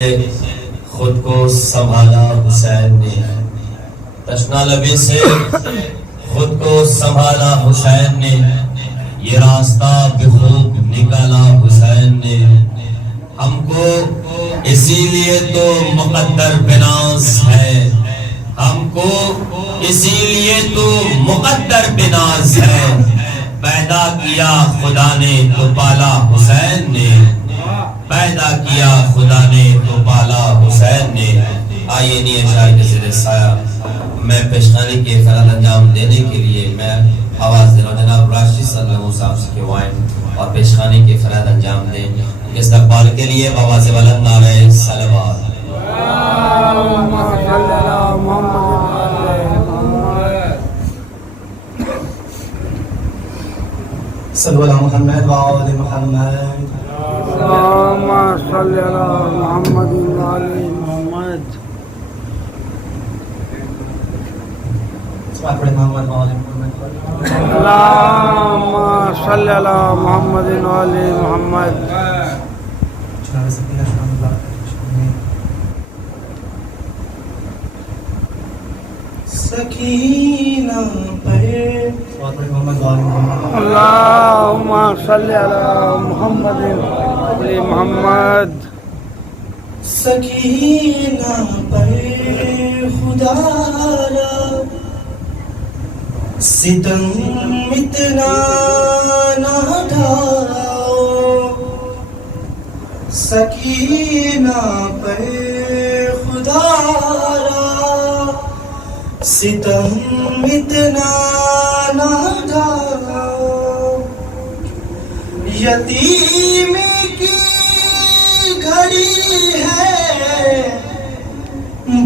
خود کو سنبھالا حسین نے، تشنا لبی سے خود کو سنبھالا حسین نے، یہ راستہ بخوب نکالا حسین نے۔ ہم کو اسی لیے تو مقدر بناز ہے، ہم کو اسی لیے تو مقدر بناز ہے، پیدا کیا خدا نے تو پالا حسین نے، پیدا کیا خدا نے تو پالا حسین نے۔ آئیے نہیں اشار کے زیر سایہ میں پیشخانی کے فرض انجام دینے کے لیے میں آواز دے رہا ہوں، جناب راشد صلی اللہ علیہ وسلم سے کہوائیں اور پیشخانی کے فرض انجام دیں۔ استقبال کے لیے بابا سے بلند نعرہ صلوات۔ صلو علی محمد و آل محمد۔ اللهم صل على محمد وآل محمد۔ محمد و آل محمد۔ اللهم صل على محمد وآل محمد۔ سکینہ پر محمد و آل محمد۔ اللهم صل على محمد وآل محمد۔ سکینہ پر خدا را ستم اتنا نہ ڈھاؤ، سکینہ پر خدا را ستم اتنا نہ ڈھاؤ، یتیمی کی گھڑی ہے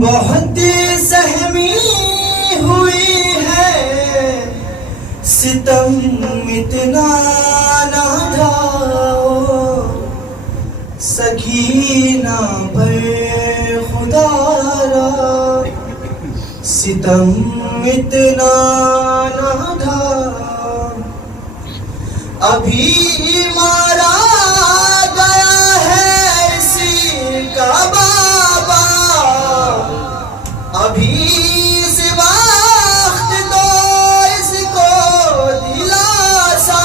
بہت سہمی ہوئی ہے، ستم اتنا نہ ڈھاؤ، سکینہ پر خدا را ستم اتنا نہ ڈھاؤ، ابھی مارا گیا ہے اسی کا بابا، ابھی اس وقت تو اس کو دلاسا،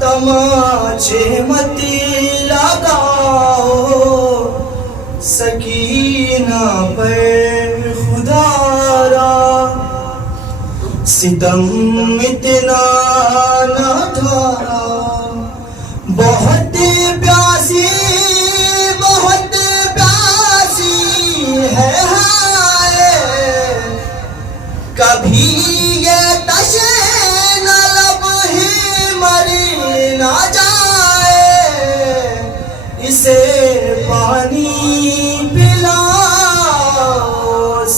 تماچے مت لگاؤ، سکینہ پر خدا را ستم اتنا نہ ڈھاؤ، بہت پیاسی ہے ہائے، کبھی یہ تشنہ لب ہی مری نہ جائے، اسے پانی پلاؤ،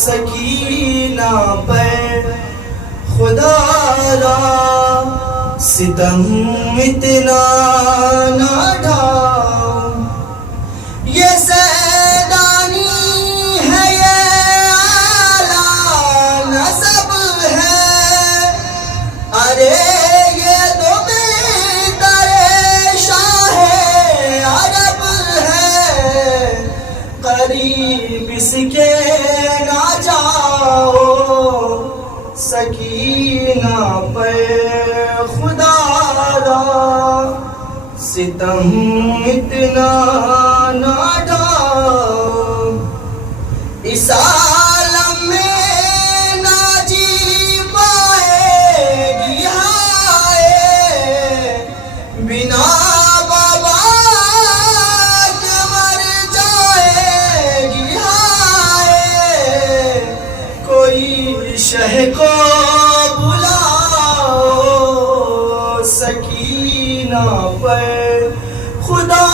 سکینہ پر خدا را ستم اتنا نہ ڈھاؤ، یہ سیدانی ہے، یہ اعلیٰ نسب ہے، ارے یہ دو بیدر شاہ عرب ہے، قریب اس کے نہ جاؤ، سکینہ پر خدا را ستم اتنا نہ ڈھاؤ، اس عالم میں نہ جی پائے گی ہائے، بنا بابا کے مر جائے گی ہائے، کوئی شہ کو بلاؤ، سکینہ پر خدا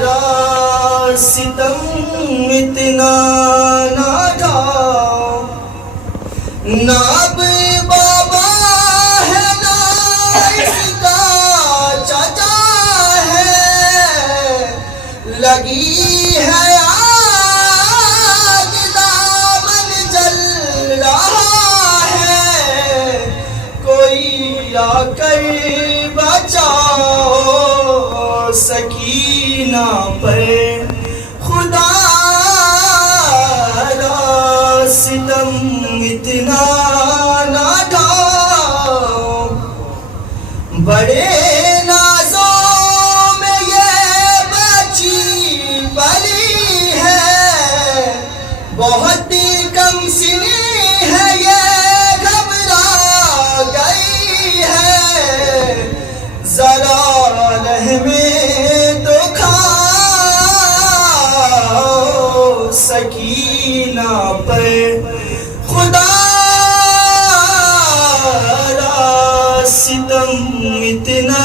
را ستم اتنا نہ ڈھاؤ، ناب بابا ہے نا اس کا چچا ہے، لگی ہے آگ دامن جل رہا ہے، کوئی آ کر بچاؤ، سکینہ سکینہ پر خدا را ستم اتنا نہ ڈھاؤ، بڑے نازوں میں یہ بچی پلی ہے، بہت ہی کم سنی ہے یہ گھبرا گئی ہے، ذرا رحمیں تو کھاؤ سکینہ پر خدا را ستم اتنا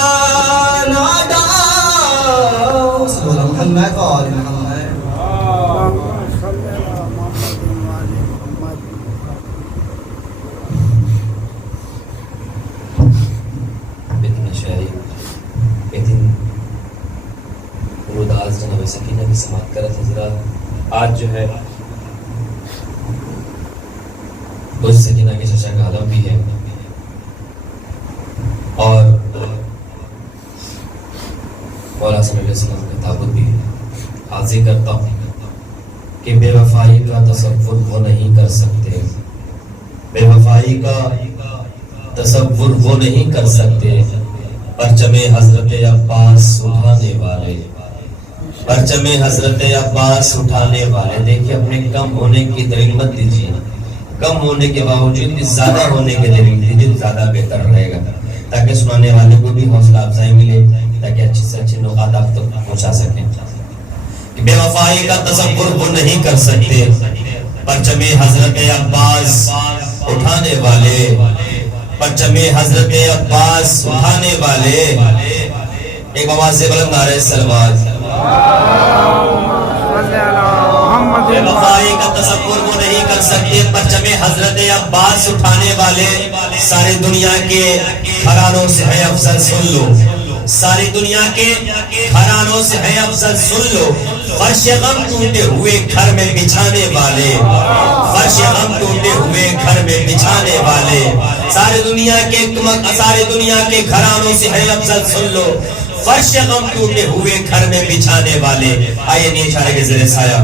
نہ ڈاؤ۔ محمد اور محمد اتنا شاعری ایک دن روداس جناب سکینہ کی سماعت کر رہا تھا ذرا آج جو ہے دوست سکینہ کے چچا کا عالم بھی ہے اور مولا صلی اللہ علیہ وسلم کا تابوت بھی ہے۔ عاضی کرتا ہوں کہ بے وفائی کا تصور وہ نہیں کر سکتے، بے وفائی کا تصور وہ نہیں کر سکتے، پرچم حضرت عباس اٹھانے والے، پرچم حضرت عباس اٹھانے والے۔ دیکھیے اپنے کم ہونے کی دلیل مت دیجیے، کم ہونے کے باوجود زیادہ ہونے کے دلیل دیجیے، زیادہ بہتر رہے گا تاکہ سنانے والے کو بھی حوصلہ افزائی ملے، تاکہ اچھی سے اچھے نکات آپ تک پہنچا سکیں۔ کہ بے وفائی کا تصور وہ نہیں کر سکتے، پرچم حضرت عباس اٹھانے والے، پرچم حضرت عباس اٹھانے والے۔ ایک آواز سے بلند نعرہ صلوات۔ بے وفائی کا تصور وہ نہیں کر سکتے، پرچم حضرت عباس اٹھانے والے۔ ساری دنیا کے گھرانوں سے ہے افضل سن لو، ساری دنیا کے گھرانوں سے ہے افضل سن لو، فرش غم ٹوٹے ہوئے گھر میں بچھانے والے، فرش غم ٹوٹے ہوئے گھر میں بچھانے والے۔ ساری دنیا کے گھرانوں سے ہے افضل سن لو، فرش غم ٹوٹے ہوئے گھر میں بچھانے والے۔ آئیے نیچ آنے کے زیر سایہ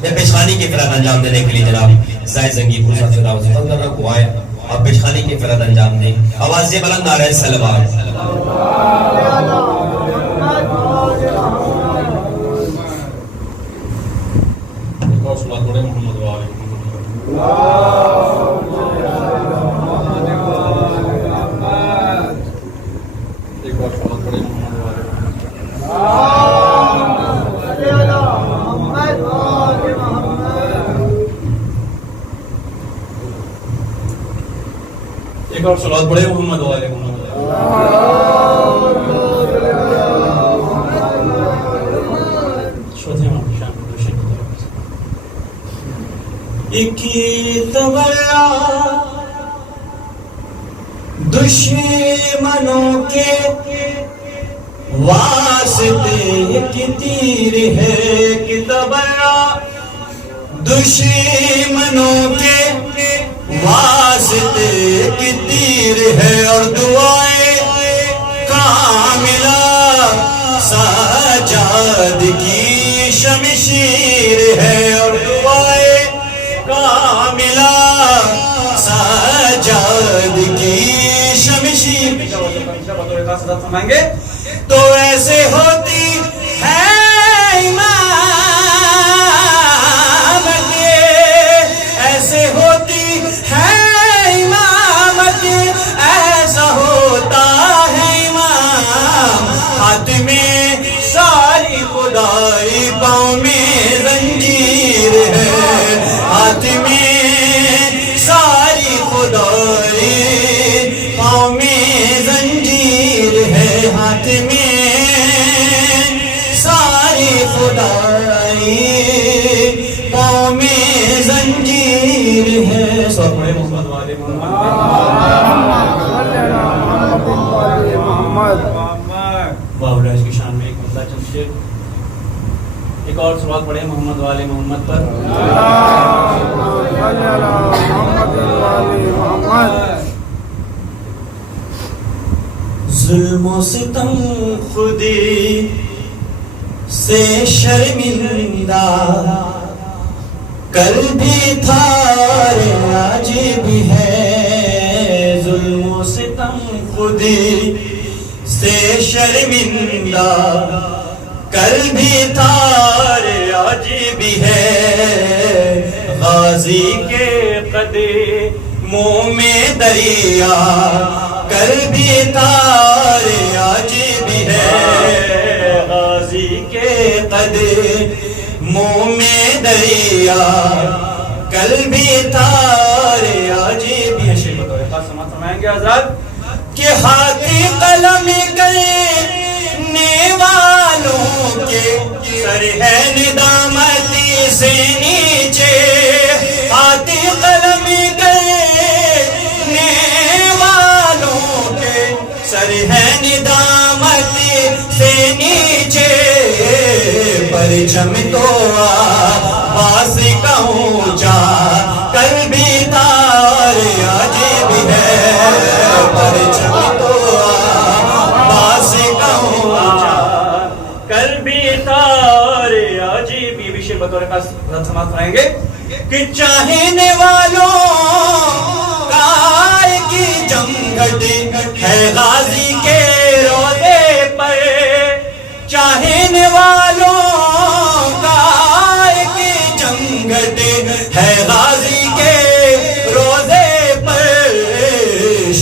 میں پیشخانی کی فرد انجام دینے کے لیے جناب زائد زنگی پوچھا سے دعوت کر رہا ہوں آئے اور پیشخانی کی فرد انجام دیں۔ آواز بلند نعرہ صلوات۔ ایک اور صلوات پڑھے محمد والے محمد۔ ایک تبرا دشمنوں کے واسطے کی تیر ہے، کہ تبرا دشمنوں کے واسطے کی تیر ہے، اور دعائیں کاملہ سجاد کی شمشیر ہے، اور دعائیں کاملہ سجاد کی شمشیر۔ تو ایسے ہوتی ہے امامت، ایسے ہوتی ہے امامت، ایسا ہوتا ہے امام، ہاتھ میں ساری خدائی پاؤں میں زنجیر ہے، ہاتھ میں ساری خدائی پاؤں میں زنجیر ہے، ہاتھ میں ساری خدائی پاؤں میں زنجیر ہے۔ سب بڑے محمد والے محمد بابر راج کی شان میں ایک مطلع چند شعر، ایک اور صلوات پڑھے محمد والے محمد پر۔ ظلم و ستم خودی سے شرمندہ کل بھی تھا آج بھی ہے، ظلم و ستم خودی سے شرمندہ کل بھی تھا آج بھی ہے، غازی کے قدموں میں دریا کل بھی تھا آج بھی ہے، غازی کے قدموں میں دریا کل بھی تھا آج بھی ہے۔ شیخ بطور خاص سماعت فرمائیں گے حضرات کہ ہاتھی قلم کرنے والوں کے سر ہے ندامتی سے نیچے، ہاتھی قلم کرنے والوں کے سر ہے ندامتی سے نیچے، پرچم تو آواز کا اونچا کل بھی تار آج بھی ہے، پرچم تو آواز کا اونچا کل بھی تار آج بھی شیر بطور خاص سماعت فرمائیں گے کہ چاہنے والوں کا کی جمگھٹ ہے غازی کے روزے پر، چاہنے والوں کا کی جمگھٹ ہے غازی کے روزے پر،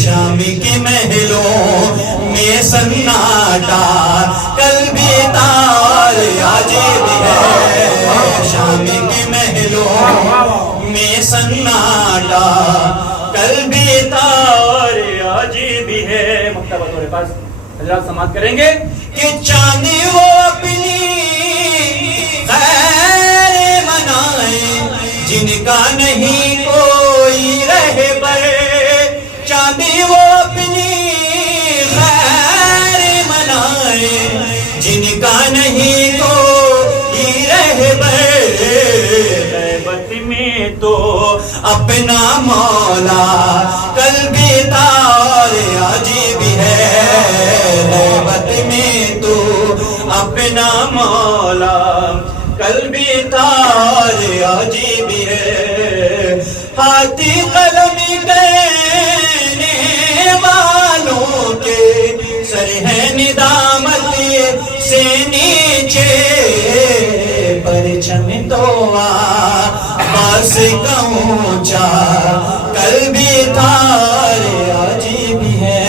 شام کے محلوں میں سناٹا کل بھی تار آج بھی ہے، شام کے محلوں میں سناٹا کل بھی تار آج بھی ہے۔ مکتبہ طور پاس حضرات سماعت کریں گے کہ چاندی وہ اپنی خیر منائے جن کا نہیں کوئی رہبر، چاندی وہ اپنی خیر منائے جن کا نہیں کوئی رہبر، غیبت میں تو اپنا مولا کل بھی تار آج بھی ہے، غیبت میں تو اپنا مولا کل بھی تار آج بھی ہے، ہاتھی قلم کرنے والوں کے سر ہے ندامت سے نیچے، پرچم تو آواز کا اونچا کل بھی تار آج بھی ہے۔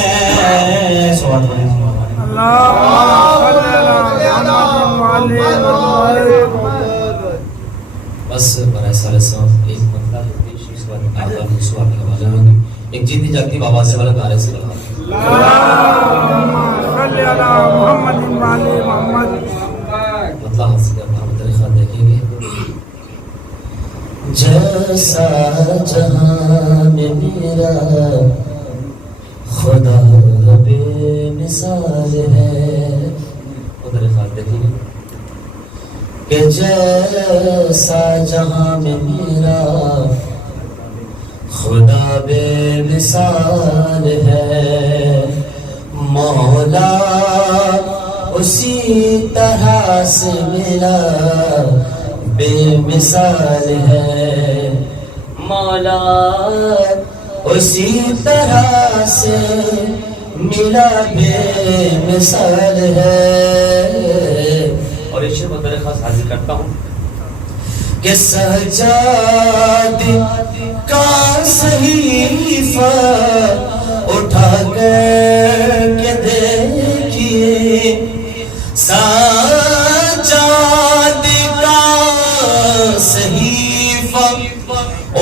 بس برائے سال سب ایک مطلب پیش اس بعد آدھا سوال کا حوالہ ہوگی، ایک جیتی جاگتی بابا سے والا نعرے سے لگا مطلب حاصل کرنا طریقہ دیکھیں گے۔ جیسا جہاں میں میرا خدا بے مثال ہے، طریقہ دیکھیں گے کہ جیسا جہاں میں میرا خدا بے مثال ہے، مولا اسی طرح سے میرا بے مثال ہے، مولا اسی طرح سے میرا بے مثال ہے۔ اور اس شعر بطور خاص حاضر کرتا ہوں کہ سجاد کا صحیفہ اٹھا کر کے دیکھیے، سجاد کا صحیفہ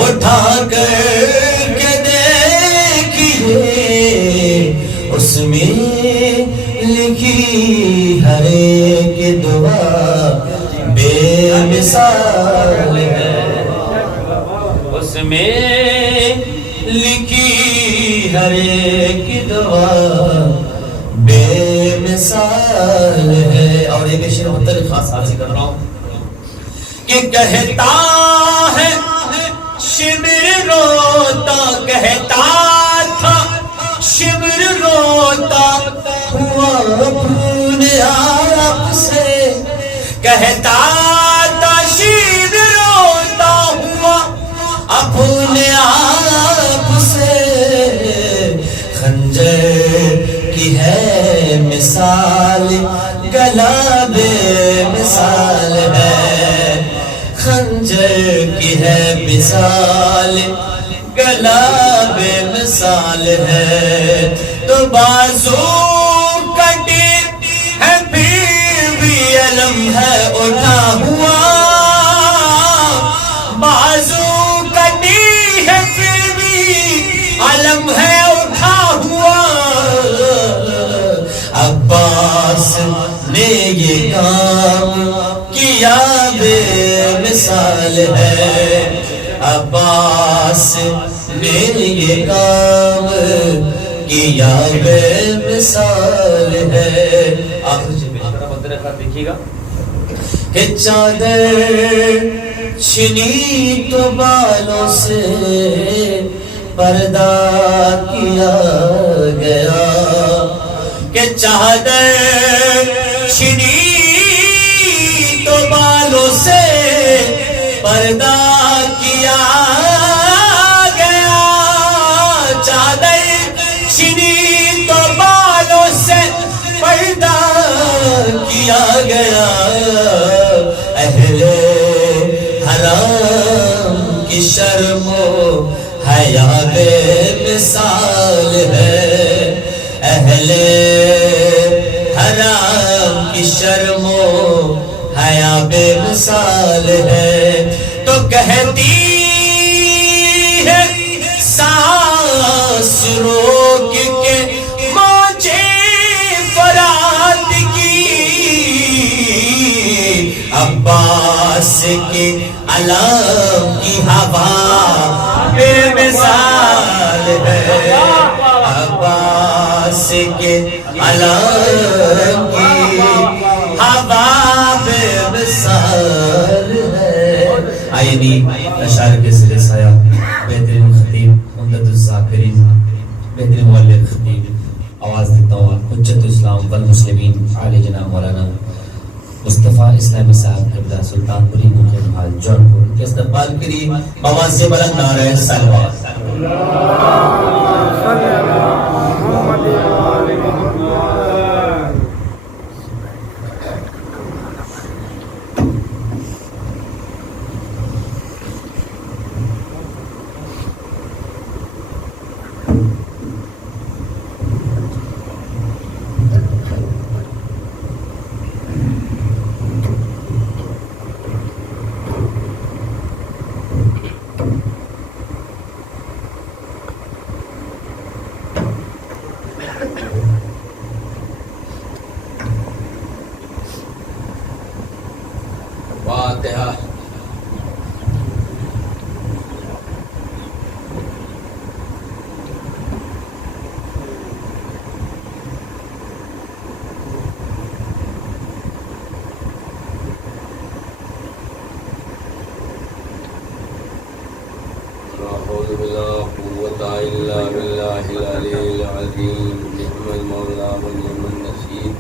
اٹھا کر کے دیکھیے، اس میں لکھی ہر ایک دعا بے مثال ہے، اس میں لکھی ہر ایک دعا بے مثال ہے۔ اور ایک شعر مختلف خاص حاصل کر رہا ہوں کہ کہتا ہے شبر روتا، کہتا تھا شبر روتا ہوا اپنے آپ سے، کہتا تھا شیر روتا ہوا اپنے آپ سے، خنجر کی ہے مثال گلا بے مثال ہے، خنجر کی ہے مثال گلا بے مثال ہے، تو بازو کٹی ہے پھر بھی علم ہے اٹھا ہوا، بازو کٹی ہے پھر بھی علم ہے اٹھا ہوا، عباس نے یہ کام کیا بے مثال ہے، عباس نے یہ کام کیا بے مثال ہے۔ آخر سے پیش کرا بندر خط دیکھیے گا کہ چادر چھنی تو بالوں سے پردہ کیا گیا، کہ چادر چھنی تو بالوں سے پردہ کیا گیا، چادر چھنی تو بالوں سے پردہ کیا گیا، اہل حرام کی شرم و حیا بے مثال ہے، اہل حرام کی شرم و حیا بے مثال ہے، تو کہتی ہے سانس روک کے موجے فرات کی، عباس کے علم کی ہوا بے مثال ہے، عباس کے علم کی ہوا بے مثال ہے۔ آئیے نہیں اشعار کے سرے سایہ بہترین خطیب عمدۃ الذاکرین بہترین مولد خطیب آواز دیتا ہوا حجت اسلام والمسلمین عالی جناب مولانا مصطفیٰ اسلامی صاحب قبلہ سلطان پوری مکھر بھال جونپور کے استقبال کے لیے آواز سے بلند نعرہ صلوات۔ فاتحہ۔ لا حول ولا قوة إلا بالله العلي العظيم، نعم المولى ونعم النصير،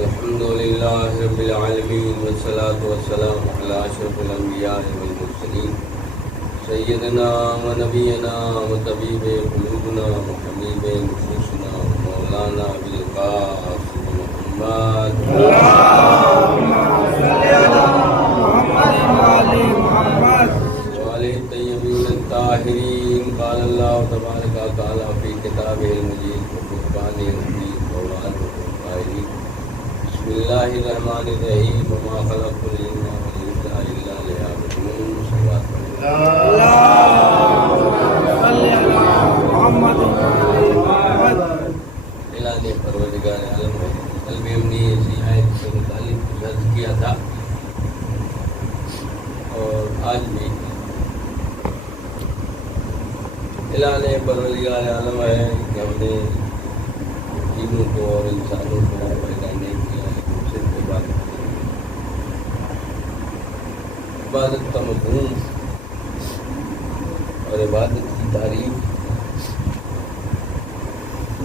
الحمد لله رب العالمين، والصلاة والسلام على أشرف الأنبياء والمرسلين، سيدنا ونبينا وطبيب قلوبنا وحبيب نفوسنا ومولانا أبي القاسم محمد، اللهم صل على محمد وآل محمد الطيبين الطاهرين، قال الله تبارك وتعالى في كتابه المجيد وفرقانه المجيد ووعده القائلين، بسم الله الرحمن الرحيم، وما خلقت الجن والإنس إلا ليعبدون، صلوات اللهم صل على محمد وآل محمد۔ اعلان پروردگار عالم ہے، قلبی نے اسی آیت سے متعلق کچھ عرض کیا تھا اور آج بھی اعلان پروردگار عالم ہے کہ ہم نے جنوں کو اور انسانوں کو پیدا نہیں کیا ہے صرف عبادت کی۔ عبادت کا مفہوم اور عبادت کی تعریف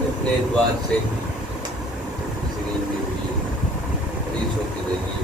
اپنے اعتبار سے حدیثوں کے ذریعے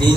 3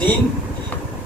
3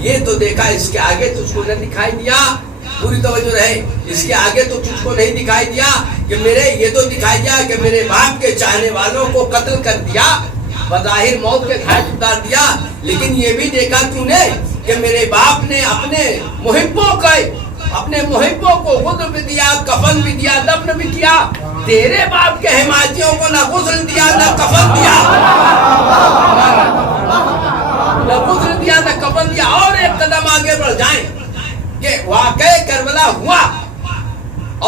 یہ تو دیکھا, اس کے آگے تجھ کو نہ دکھائی دیا. پوری توجہ رہے, اس کے آگے تو تجھ کو نہیں دکھائی دیا کہ میرے, یہ تو دکھائی دیا کہ میرے باپ کے چاہنے والوں کو قتل کر دیا, بظاہر موت کے گھاٹ اتار دیا, لیکن یہ بھی دیکھا تو نے کہ میرے باپ نے اپنے محبوں کو غسل بھی دیا, کفن بھی دیا, دفن بھی کیا. تیرے باپ کے حمایتیوں کو نہ غسل دیا نہ کفن دیا, نہ غسل دیا نہ کفن دیا. اور ایک قدم آگے بڑھ جائیں کہ واقعہ کربلا ہوا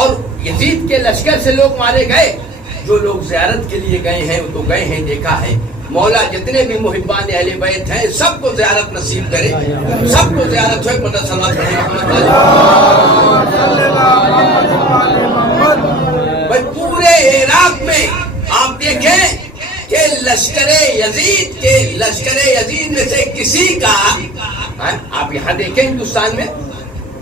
اور یزید کے لشکر سے لوگ مارے گئے. جو لوگ زیارت کے لیے گئے ہیں وہ تو گئے ہیں, دیکھا ہے. مولا جتنے بھی محبان اہل بیت ہیں سب کو زیارت نصیب کرے, سب کو زیارت ہوئے. مدد صلوات بھائی پورے عراق میں آپ دیکھیں کہ لشکر یزید میں سے کسی کا, آپ یہاں دیکھیں ہندوستان میں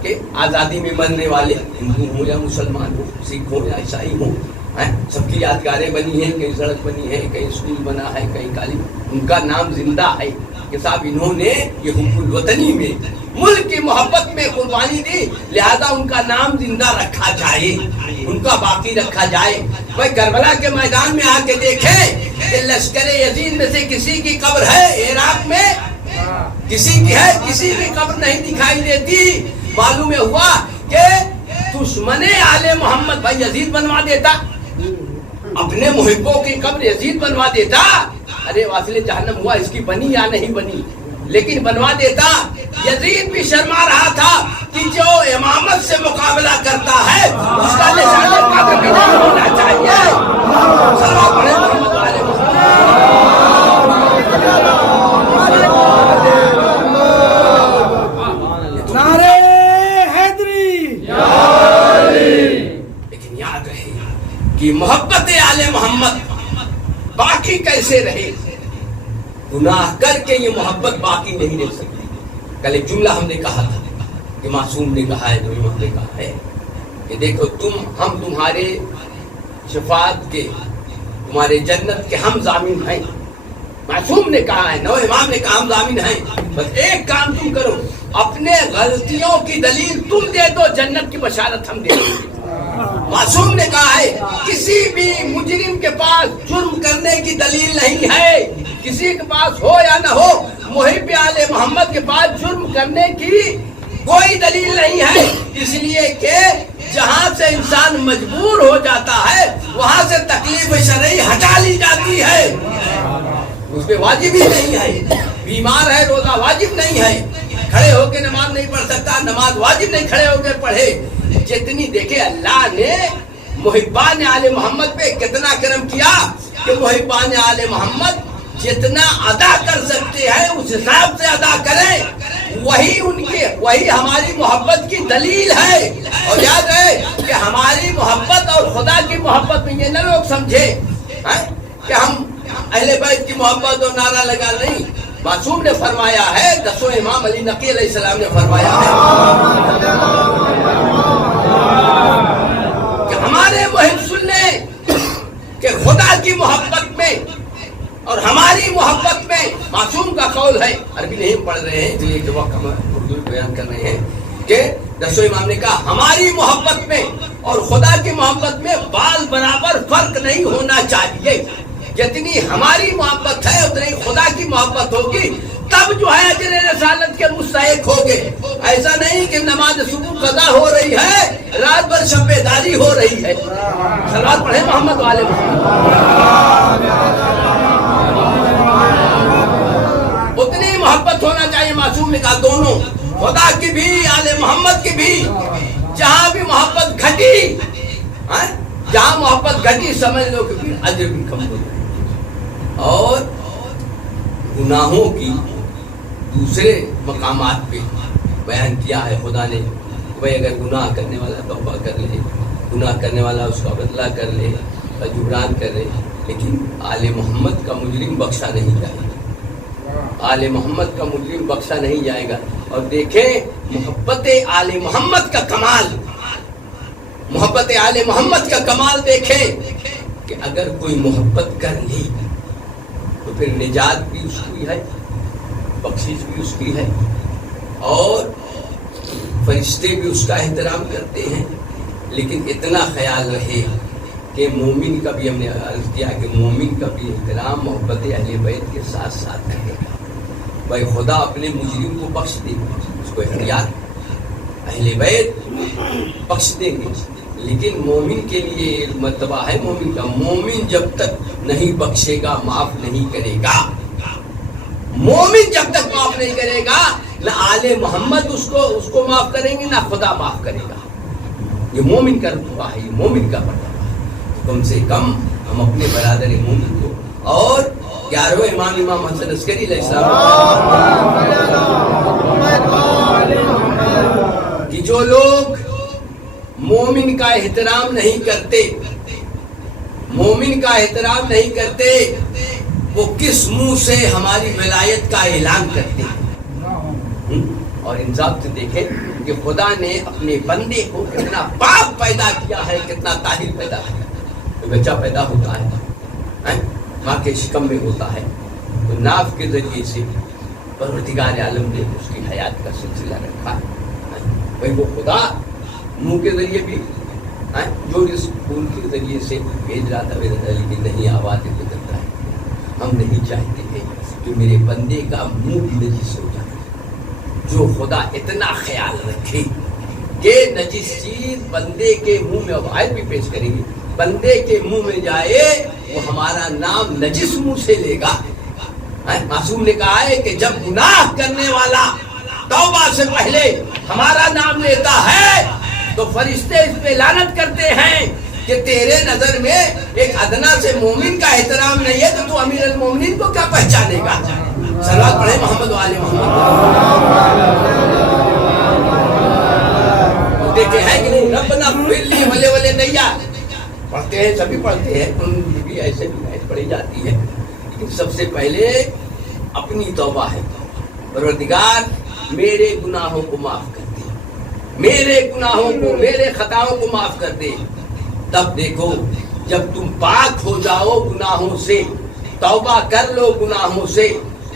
کہ آزادی میں مرنے والے ہندو ہوں یا مسلمان ہوں, سکھ ہوں یا عیسائی ہوں, سب کی یادگاریں بنی ہیں, کہیں سڑک بنی ہے, کہیں اسکول بنا ہے, کہیں کالج, ان کا نام زندہ ہے کہ صاحب انہوں نے یہ حب الوطنی میں ملک کی محبت میں قربانی دی, لہذا ان کا نام زندہ رکھا جائے, ان کا باقی رکھا جائے. بھائی کربلا کے میدان میں آ کے دیکھیں کہ لشکر یزید میں سے کسی کی قبر ہے عراق میں, کسی کی ہے, کسی کی قبر نہیں دکھائی دیتی. معلوم ہوا کہ دشمن آل محمد, بھائی یزید بنوا دیتا, اپنے محبوں کی قبر یزید بنوا دیتا. ارے واصل جہنم ہوا, اس کی بنی یا نہیں بنی, لیکن بنوا دیتا. یزید بھی شرما رہا تھا کہ جو امامت سے مقابلہ کرتا ہے اس کا نشان قبر بھی نہیں ہونا چاہیے. صلوات پڑھیں محمد والے نعرے حیدری. لیکن یاد رہے کہ محبت آل محمد باقی کیسے رہے, گناہ کر کے یہ محبت باقی نہیں رہ سکتی. کل ایک جملہ ہم نے کہا تھا کہ معصوم نے کہا ہے, ہم نے کہا ہے کہ دیکھو ہم تمہارے شفاعت کے, تمہارے جنت کے ہم ضامن ہیں. معصوم نے کہا ہے, نو امام نے کہا ہم ضامن ہیں, بس ایک کام تم کرو, اپنے غلطیوں کی دلیل تم دے دو, جنت کی بشارت ہم دے دیں. معصوم نے کہا ہے کسی بھی مجرم کے پاس جرم کرنے کی دلیل نہیں ہے, کسی کے پاس ہو یا نہ ہو, محب آل محمد کے پاس جرم کرنے کی کوئی دلیل نہیں ہے. اس لیے کہ جہاں سے انسان مجبور ہو جاتا ہے وہاں سے تکلیف شرعی ہٹا لی جاتی ہے, اس پہ واجب ہی نہیں ہے. بیمار ہے روزہ واجب نہیں ہے, کھڑے ہو کے نماز نہیں پڑھ سکتا, نماز واجب نہیں کھڑے ہو کے پڑھے. جتنی دیکھے اللہ نے محبان آل محمد پہ کتنا کرم کیا کہ محبان آل محمد جتنا ادا کر سکتے ہیں اس حساب سے ادا کریں, وہی ہماری محبت کی دلیل ہے. اور یاد رہے کہ ہماری محبت اور خدا کی محبت میں یہ نہ لوگ سمجھے کہ ہم اہل بیت کی محبت اور نعرہ لگا نہیں. معصوم نے فرمایا ہے, 10 امام علی نقی علیہ السلام نے فرمایا ہے کہ ہمارے محب سن لیں کہ خدا کی محبت میں اور ہماری محبت میں, معصوم کا قول ہے, عربی نہیں پڑھ رہے ہیں اس لیے کہ وقت ہم اردو بیان کر رہے ہیں, کہ 10 امام نے کہا ہماری محبت میں اور خدا کی محبت میں بال برابر فرق نہیں ہونا چاہیے. جتنی ہماری محبت ہے اتنی خدا کی محبت ہوگی, تب جو ہے اجر رسالت کے مستحق ہوگے. ایسا نہیں کہ نماز صبح قضا ہو رہی ہے, رات بھر شب بیداری ہو رہی ہے. صلوات پڑھیں محمد والے محمد. اتنی محبت ہونا چاہیے. معصوم نے کہا دونوں, خدا کی بھی آل محمد کی بھی. جہاں بھی محبت گھٹی, جہاں محبت گھٹی سمجھ لو کہ پھر اجر بھی کم ہو جائے. اور گناہوں کی دوسرے مقامات پہ بیان کیا ہے خدا نے, بھائی اگر گناہ کرنے والا توبہ کر لے, گناہ کرنے والا اس کا بدلہ کر لے, جبران کر لے, لیکن آل محمد کا مجرم بخشا نہیں جائے گا, آل محمد کا مجرم بخشا نہیں جائے گا. اور دیکھیں محبت آل محمد کا کمال, محبت آل محمد کا کمال دیکھیں کہ اگر کوئی محبت کر لی تو پھر نجات بھی اس کی ہے, بخشش بھی اس کی ہے, اور فرشتے بھی اس کا احترام کرتے ہیں، لیکن اتنا خیال رہے کہ مومن کا بھی، ہم نے عرض کیا کہ مومن کا بھی احترام محبت اہل بیت کے ساتھ ساتھ رہے گا۔ بھائی خدا اپنے مجرم کو بخش دے گا، اس کو اختیار، اہل بیت بخش دیں گے، لیکن مومن کے لیے مرتبہ ہے مومن کا، مومن جب تک نہیں بخشے گا معاف نہیں کرے گا، مومن جب تک معاف نہیں کرے گا نہ آل محمد اس کو معاف کریں گے نہ خدا معاف کرے گا۔ یہ مومن کا رتبہ ہے، یہ مومن کا مرتبہ ہے۔ کم سے کم ہم اپنے برادر مومن کو، اور 11ویں امام حسن عسکری علیہ السلام کہ جو لوگ مومن کا احترام نہیں کرتے، مومن کا احترام نہیں کرتے، وہ کس منہ سے ہماری ولایت کا اعلان کرتے ہیں۔ اور انصاف سے دیکھیں کہ خدا نے اپنے بندے کو کتنا پاک پیدا کیا ہے، کتنا طاہر پیدا کیا ہے۔ بچہ پیدا ہوتا ہے ماں کے شکم میں ہوتا ہے، تو ناف کے ذریعے سے پروردگار عالم نے اس کی حیات کا سلسلہ رکھا ہے۔ بھائی وہ خدا منہ کے ذریعے بھی جو اس پھول کے ذریعے سے بھیج رہا تھا، لیکن نہیں آواز بدلتا ہے۔ ہم نہیں چاہتے ہیں کہ میرے بندے کا منہ بھی نجس ہو جائے۔ جو خدا اتنا خیال رکھے کہ نجس چیز بندے کے منہ میں، اب آیت بھی پیش کریں گے، بندے کے منہ میں جائے وہ ہمارا نام نجس منہ سے لے گا۔ معصوم نے کہا ہے کہ جب گناہ کرنے والا توبہ سے پہلے ہمارا نام لیتا ہے تو فرشتے اس پہ لعنت کرتے ہیں کہ تیرے نظر میں ایک ادنا سے مومن کا احترام نہیں ہے تو تو امیر المومنین کو کیا پہچانے گا؟ صلوات پڑھے محمد والے محمد۔ دیکھے ہیں کہ نہیں، ربنا اغفر لی ولے ولے نیا پڑھتے ہیں، سبھی پڑھتے ہیں، ان بھی ایسے بھی پڑھی جاتی ہے، لیکن سب سے پہلے اپنی توبہ ہے۔ پروردگار میرے گناہوں کو معاف کر دے، میرے گناہوں کو، میرے خطاؤں کو معاف کر دے۔ تب دیکھو جب تم پاک ہو جاؤ گناہوں سے، توبہ کر لو گناہوں سے،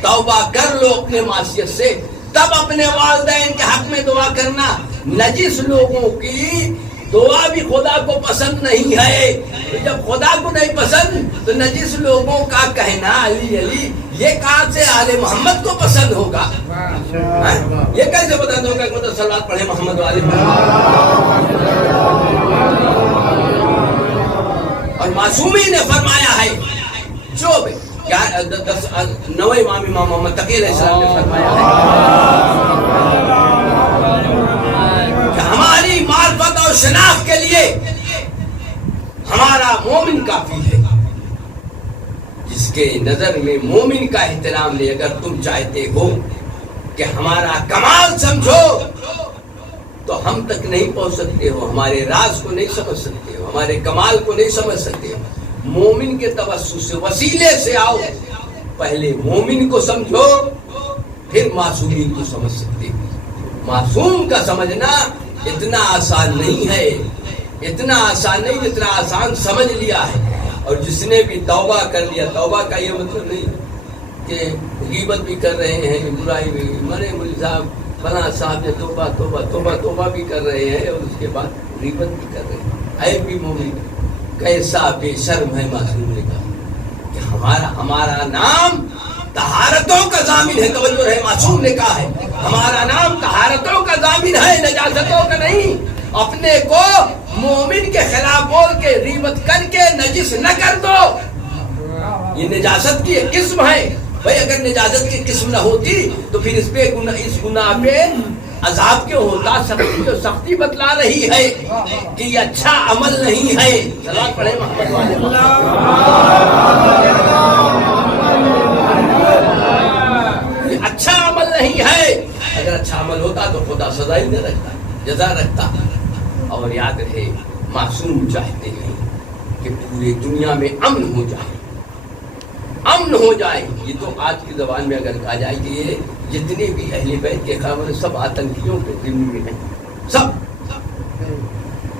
توبہ کر لو اپنے معصیت سے، تب اپنے والدین کے حق میں دعا کرنا۔ نجس لوگوں کی دعا بھی خدا کو پسند نہیں ہے، جب خدا کو نہیں پسند تو نجس لوگوں کا کہنا علی علی یہ کہاں سے آل محمد کو پسند ہوگا؟ یہ کیسے پسند ہوگا؟ کہ صلوات پڑھے محمد والے محمد۔ اور معصومی نے فرمایا ہے، جو 9 امام محمد تقی علیہ السلام نے فرمایا ہے کہ ہماری معرفت اور شناخت کے لیے ہمارا مومن کافی ہے۔ جس کے نظر میں مومن کا احترام لے، اگر تم چاہتے ہو کہ ہمارا کمال سمجھو تو ہم تک نہیں پہنچ سکتے ہو، ہمارے راز کو نہیں سمجھ سکتے ہو، ہمارے کمال کو نہیں سمجھ سکتے ہو۔ مومن کے توسط سے، وسیلے سے آؤ، پہلے مومن کو سمجھو پھر معصومین کو سمجھ سکتے ہو۔ معصوم کا سمجھنا اتنا آسان نہیں ہے، اتنا آسان نہیں جتنا آسان سمجھ لیا ہے۔ اور جس نے بھی توبہ کر لیا، توبہ کا یہ مطلب نہیں کہ غیبت بھی کر رہے ہیں، برائی بھی، مرے مول صاحب فلاں صاحب نے توبہ توبہ توبہ توبہ بھی کر رہے ہیں اور اس کے بعد غیبت بھی کر رہے ہیں، عیب بھی مومن کیسا بے شرم ہے۔ معصوم نے کہا کہ ہمارا نام طہارتوں کا ضامن ہے، توجہ ہے، معصوم نے کہا ہے ہمارا نام طہارتوں کا ضامن ہے، نجاستوں کا نہیں۔ اپنے کو مومن کے خلاف بول کے، غیبت کر کے نجس نہ کر دو، یہ نجاست کی ایک قسم ہے۔ بھائی اگر نجاست کی قسم نہ ہوتی تو پھر اس گناہ پہ عذاب کیوں ہوتا؟ سختی بتلا رہی ہے کہ یہ اچھا عمل نہیں ہے۔ صلوات پڑھے محمد والے۔ یہ اچھا عمل نہیں ہے، اگر اچھا عمل ہوتا تو خدا سزا ہی نہ رکھتا، جزا رکھتا۔ اور یاد رہے معصوم چاہتے ہیں کہ پورے دنیا میں امن ہو جائے، امن ہو جائے۔ یہ تو آج کی زبان میں اگر کہا جائے کہ یہ جتنے بھی اہل بیت کے خلاف سب آتنکیوں کے ذمہ میں ہیں، سب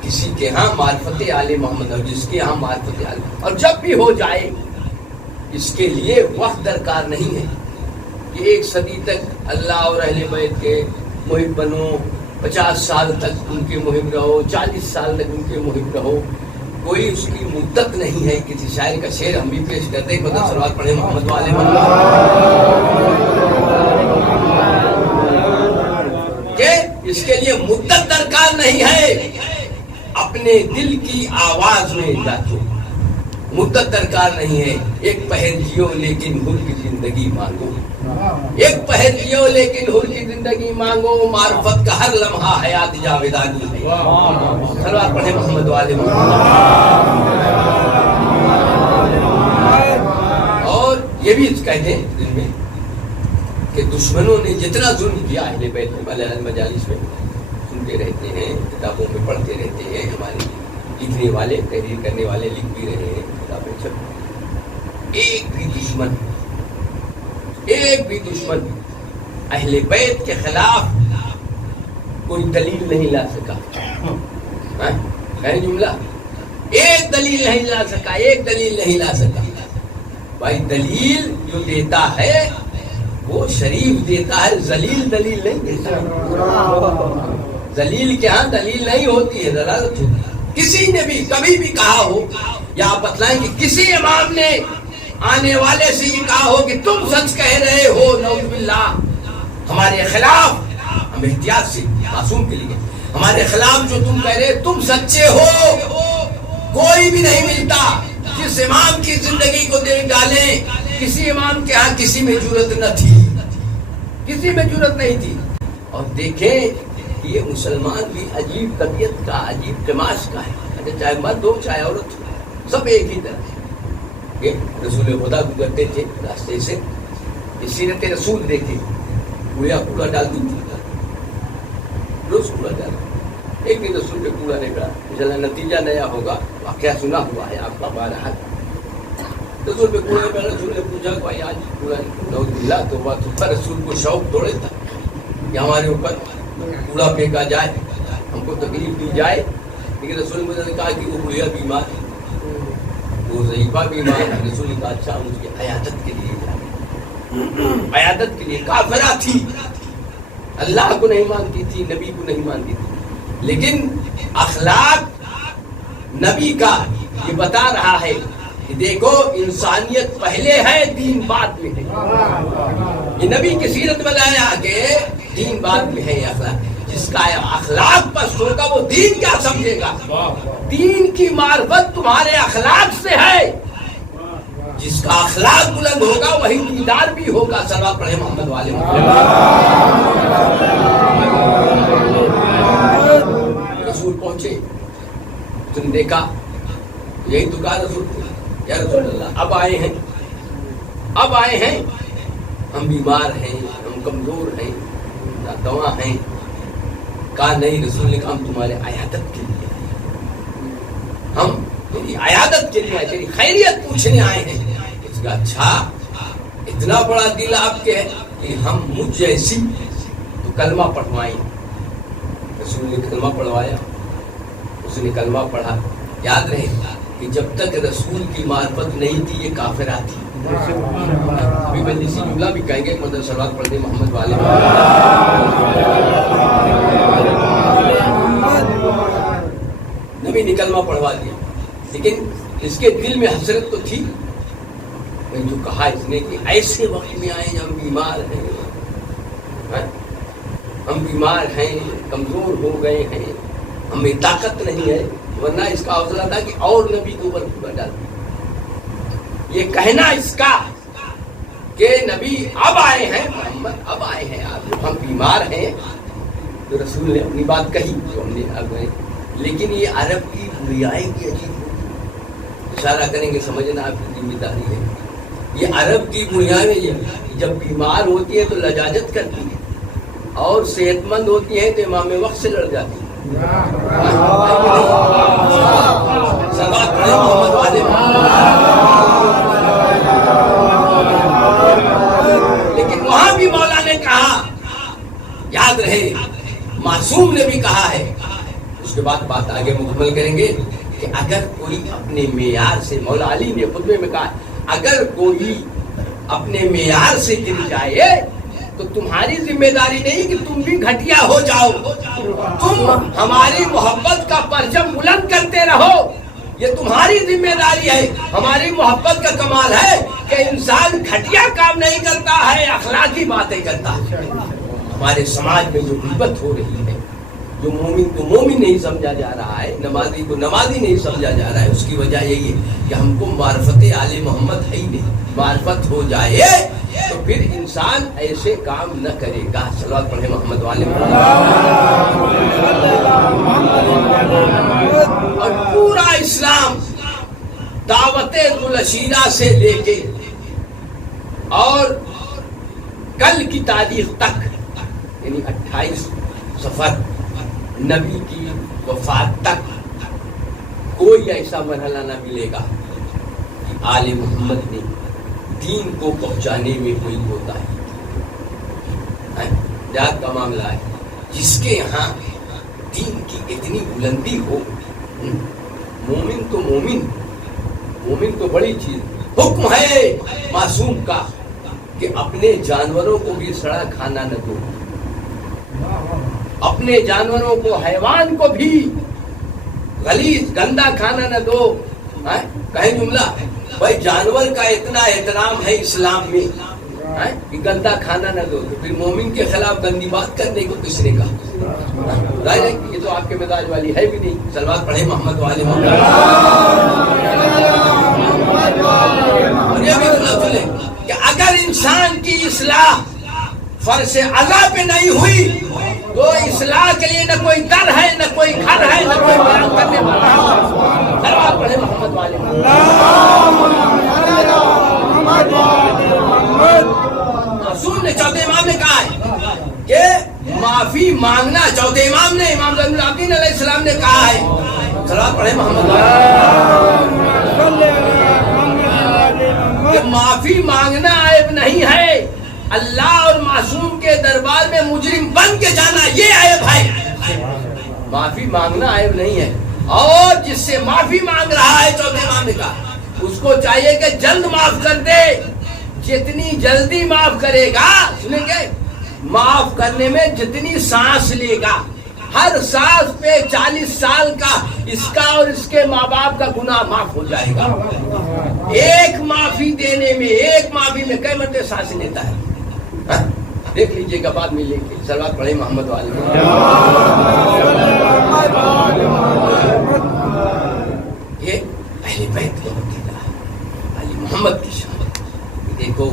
کسی کے ہاں معرفت آل محمد اور جس کے ہاں معرفت آل، اور جب بھی ہو جائے اس کے لیے وقت درکار نہیں ہے کہ 1 صدی تک اللہ اور اہل بیت کے محب بنو, 50 سال تک ان کے محب رہو, 40 سال تک ان کے محب رہو, کوئی اس کی مدت نہیں ہے. کسی شاعر کا شعر ہم بھی پیش کرتے ہیں, مدد صلوات پڑھے محمد والے کہ اس کے لیے مدت درکار نہیں ہے, اپنے دل کی آواز میں جاتے. مدت درکار نہیں ہے, ایک پہر جیو لیکن حر کی زندگی مانگو, ایک پہر جیو لیکن حر کی زندگی مانگو, معرفت کا ہر لمحہ حیات جاویدانی ہے. صلوات پڑھے محمد والے. اور یہ بھی کہتے ہیں دل میں کہ دشمنوں نے جتنا ظلم کیا اہل بیت میں, مجالس میں سنتے رہتے ہیں, کتابوں میں پڑھتے رہتے ہیں, ہمارے لکھنے والے تحریر کرنے والے لکھ بھی رہے ہیں, کتابیں چھپ. ایک بھی دشمن اہل بیت کے خلاف کوئی دلیل نہیں لا سکا. جملہ ایک دلیل نہیں لا سکا, ایک دلیل نہیں لا سکا. بھائی دلیل جو دیتا ہے وہ شریف دیتا ہے, ذلیل دلیل نہیں دیتا. ذلیل کے ہاں دلیل نہیں ہوتی ہے, دلالت ہوتی ہے. کسی نے بھی کبھی بھی کہا ہو, یا آپ بتلائیں کہ کسی امام نے آنے والے سے یہ کہا ہو کہ تم سچ کہہ رہے ہو, نعوذ باللہ, ہمارے خلاف, ہم احتیاط سے معصوم کے لیے, ہمارے خلاف جو تم کہہ رہے تم سچے ہو, کوئی بھی نہیں ملتا جس امام کی زندگی کو دیکھ ڈالیں. کسی امام کے ہاں کسی میں جرت نہ تھی, کسی میں جرت نہیں تھی. اور دیکھیں یہ مسلمان بھی عجیب طبیعت کا, عجیب تماش کا ہے, چاہے مرد ہو چاہے عورت ہو, سب ایک ہی طرح. یہ رسول خدا گزرتے تھے راستے سے, سیرت رسول دیکھے, گویا کوڑا ڈال دی تھی, روز کوڑا ڈال. ایک دن رسول پہ کوڑا نکلا, چلا نتیجہ نیا ہوگا, واقعہ سنا ہوا ہے آپ کا بارہ. رسول پہ کوڑا نکلا, رسول نے پوچھا بھائی آج کوڑا نکلا, تو بات پر رسول کو شوق دوڑے تھا کہ ہمارے اوپر کوڑا پھینکا جائے, ہم کو تکلیف دی جائے. لیکن رسول نے کہا کہ وہ بڑھیا بیمار ہے, وہ ضعیفہ بیمار ہے. رسول نے کہا اچھا ہم اس کی عیادت کے لیے جائیں. عیادت کے لیے کافرہ تھی, اللہ کو نہیں مانتی تھی, نبی کو نہیں مانتی تھی, لیکن اخلاق نبی کا یہ بتا رہا ہے کہ دیکھو انسانیت پہلے ہے, دین بعد میں ہے. یہ نبی کی سیرت میں لایا کہ دین بعد میں ہے. اخلاق جس کا اخلاق پست ہوگا وہ دین کیا سمجھے گا. دین کی معرفت تمہارے اخلاق سے ہے. جس کا اخلاق بلند ہوگا وہی دیندار بھی ہوگا. صلوات پڑھے محمد والے. رسول پہنچے, تم دیکھا, یہی تو کہا رسول, یا رسول اللہ اب آئے ہیں, اب آئے ہیں, ہم بیمار ہیں, ہم کمزور ہیں, دوا ہیں. کہا نہیں, رسول نے کہا ہم تمہارے عیادت کے لیے, ہم تیری عیادت کے لیے, تیری خیریت پوچھنے آئے ہیں. اس کا اچھا اتنا بڑا دل آپ کے ہے کہ ہم مجھ جیسی تو کلمہ پڑھوائیں. رسول نے کلمہ پڑھوایا, اس نے کلمہ پڑھا. یاد رہے کہ جب تک رسول کی معرفت نہیں تھی یہ کافرہ تھی. ابھی مجلسی جملہ بھی کہیں گے, مدد صلوات پڑھ دیں محمد والے. نبی نے کلمہ پڑھوا دیا, لیکن اس کے دل میں حسرت تو تھی. جو کہا اس نے کہ ایسے وقت میں آئے ہم بیمار ہیں, ہم بیمار ہیں, کمزور ہو گئے ہیں, ہمیں طاقت نہیں ہے, ورنہ اس کا حوصلہ تھا کہ اور نبی کے اوپر کوڑا ڈال. یہ کہنا اس کا کہ نبی اب آئے ہیں, محمد اب آئے ہیں, آپ ہم بیمار ہیں. تو رسول نے اپنی بات کہی جو ہم نے اب ہے, لیکن یہ عرب کی بریائی کی عجیب اشارہ کریں گے, سمجھنا آپ کی ذمہ داری ہے. یہ عرب کی بریائی جب بیمار ہوتی ہے تو لجاجت کرتی ہے, اور صحت مند ہوتی ہے تو امام وقت سے لڑ جاتی ہے. لیکن وہاں بھی مولا نے کہا, یاد رہے معصوم نے بھی کہا ہے. اس کے بعد بات آگے مکمل کریں گے کہ اگر کوئی اپنے معیار سے, مولا علی نے خطبے میں کہا اگر کوئی اپنے معیار سے گر جائے تو تمہاری ذمہ داری نہیں کہ تم بھی گھٹیا ہو جاؤ، تم ہماری محبت کا پرچم بلند کرتے رہو، یہ تمہاری ذمہ داری ہے۔ ہماری محبت کا کمال ہے کہ انسان گھٹیا کام نہیں کرتا ہے، اخلاقی باتیں کرتا ہے۔ ہمارے سماج میں جو غیبت ہو رہی ہے، جو مومن کو مومن نہیں سمجھا جا رہا ہے، نمازی کو نمازی نہیں سمجھا جا رہا ہے، اس کی وجہ یہی ہے کہ ہم کو معرفت آل محمد ہے ہی نہیں۔ معرفت ہو جائے تو پھر انسان ایسے کام نہ کرے گا۔ صلوات پڑھیں محمد والے محمد۔ اور پورا اسلام دعوت ذوالعشیرہ سے لے کے اور کل کی تاریخ تک، یعنی 28 صفر نبی کی وفات تک، کوئی ایسا مرحلہ نہ ملے گا کہ آل محمد نے دین کو پہنچانے میں کوئی کوتاہی ہے۔ جہاد کا معاملہ ہے، جس کے یہاں دین کی اتنی بلندی ہو، مومن تو مومن، مومن تو بڑی چیز۔ حکم ہے معصوم کا کہ اپنے جانوروں کو بھی سڑا کھانا نہ دو، اپنے جانوروں کو، حیوان کو بھی غلیظ گندا کھانا نہ دو۔ کہیں جملہ بھائی جانور کا اتنا احترام ہے اسلام میں کہ گندا کھانا نہ دو، تو پھر مومن کے خلاف گندی بات کرنے کو کس نے کہا؟ ظاہر ہے کہ یہ تو آپ کے مزاج والی ہے بھی نہیں۔ صلوات پڑھیں محمد والے محمد۔ اور یہ بھی سنیں کہ اگر انسان کی اصلاح فرض اعلیٰ پہ نہیں ہوئی تو اصلاح کے لیے نہ کوئی در ہے، نہ کوئی گھر ہے، نہ کوئی بیان کرنے والا ہے۔ صلوات پڑھیں محمد والے محمد۔ رسول نے چوتھے امام نے کہا ہے کہ معافی مانگنا، چوتھے امام نے، امام زین العابدین علیہ السلام نے کہا ہے۔ صلوات پڑھیں محمد کہ معافی مانگنا عیب نہیں ہے، اللہ اور معصوم کے دربار میں مجرم بن کے جانا یہ عیب ہے۔ معافی مانگنا عیب نہیں ہے، اور جس سے معافی مانگ رہا ہے چوتھے امام نے کہا اس کو چاہیے کہ جلد معاف کر دے۔ جتنی جلدی معاف کرے گا، سنیں گے، معاف کرنے میں جتنی سانس لے گا، ہر سانس پہ 40 سال کا اس کا اور اس کے ماں باپ کا گناہ معاف ہو جائے گا۔ ایک معافی دینے میں، ایک معافی میں کئی مرتبہ سانس لیتا ہے، دیکھ لیجئے گا بعد میں لے کے۔ صلوات پڑھیں محمد والے۔ یہ اہل بیت کا عقیدہ ہے، علی محمد کی شان۔ دیکھو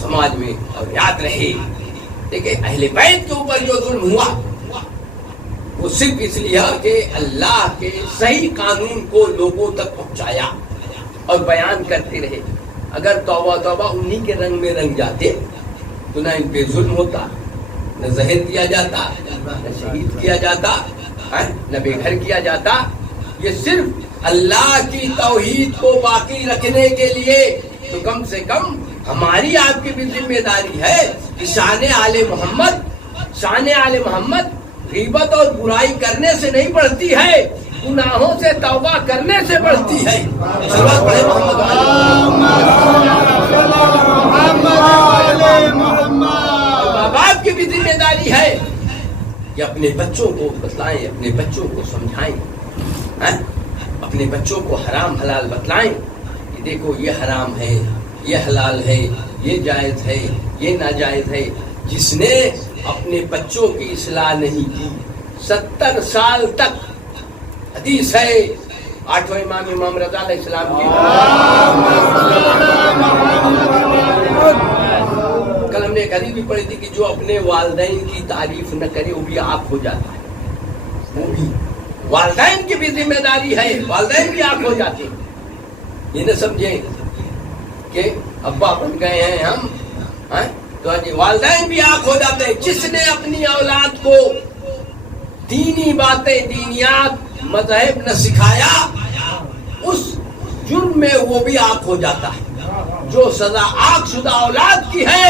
سماج میں، اور یاد رہے، دیکھیں اہل بیت کے اوپر جو ظلم ہوا وہ صرف اس لیے کہ اللہ کے صحیح قانون کو لوگوں تک پہنچایا اور بیان کرتے رہے۔ اگر توبہ توبہ انہی کے رنگ میں رنگ جاتے تو نہ ان پہ ظلم ہوتا، نہ زہر دیا جاتا، نہ شہید کیا جاتا، نہ بے گھر کیا جاتا۔ یہ صرف اللہ کی توحید کو باقی رکھنے کے لیے، تو کم سے کم ہماری آپ کی بھی ذمہ داری ہے کہ شان آل محمد غیبت اور برائی کرنے سے نہیں بڑھتی ہے، گناہوں سے توبہ کرنے سے بڑھتی ہے۔ صلوات پڑھیں محمد ماں باپ کی بھی ذمہ داری ہے کہ اپنے بچوں کو بتلائیں، اپنے بچوں کو سمجھائیں، اپنے بچوں کو حرام حلال بتلائیں کہ دیکھو یہ حرام ہے، یہ حلال ہے، یہ جائز ہے، یہ ناجائز ہے۔ جس نے اپنے بچوں کی اصلاح نہیں کی 70 سال تک، حدیث ہے 8واں امام امام رضا علیہ السلام کی، کل ہم نے ایک حدیث بھی پڑھی تھی کہ جو اپنے والدین کی تعریف نہ کرے وہ بھی آنکھ ہو جاتا ہے۔ وہ بھی والدین کی بھی ذمہ داری ہے، والدین بھی آنکھ ہو جاتے ہیں۔ یہ نہ سمجھیں کہ ابا بن گئے ہیں ہم، تو والدین بھی آنکھ ہو جاتے ہیں۔ جس نے اپنی اولاد کو دینی باتیں، دینیات، مذہب نہ سکھایا، اس جرم میں وہ بھی آنکھ ہو جاتا ہے۔ جو سزا آنکھ شدہ اولاد کی ہے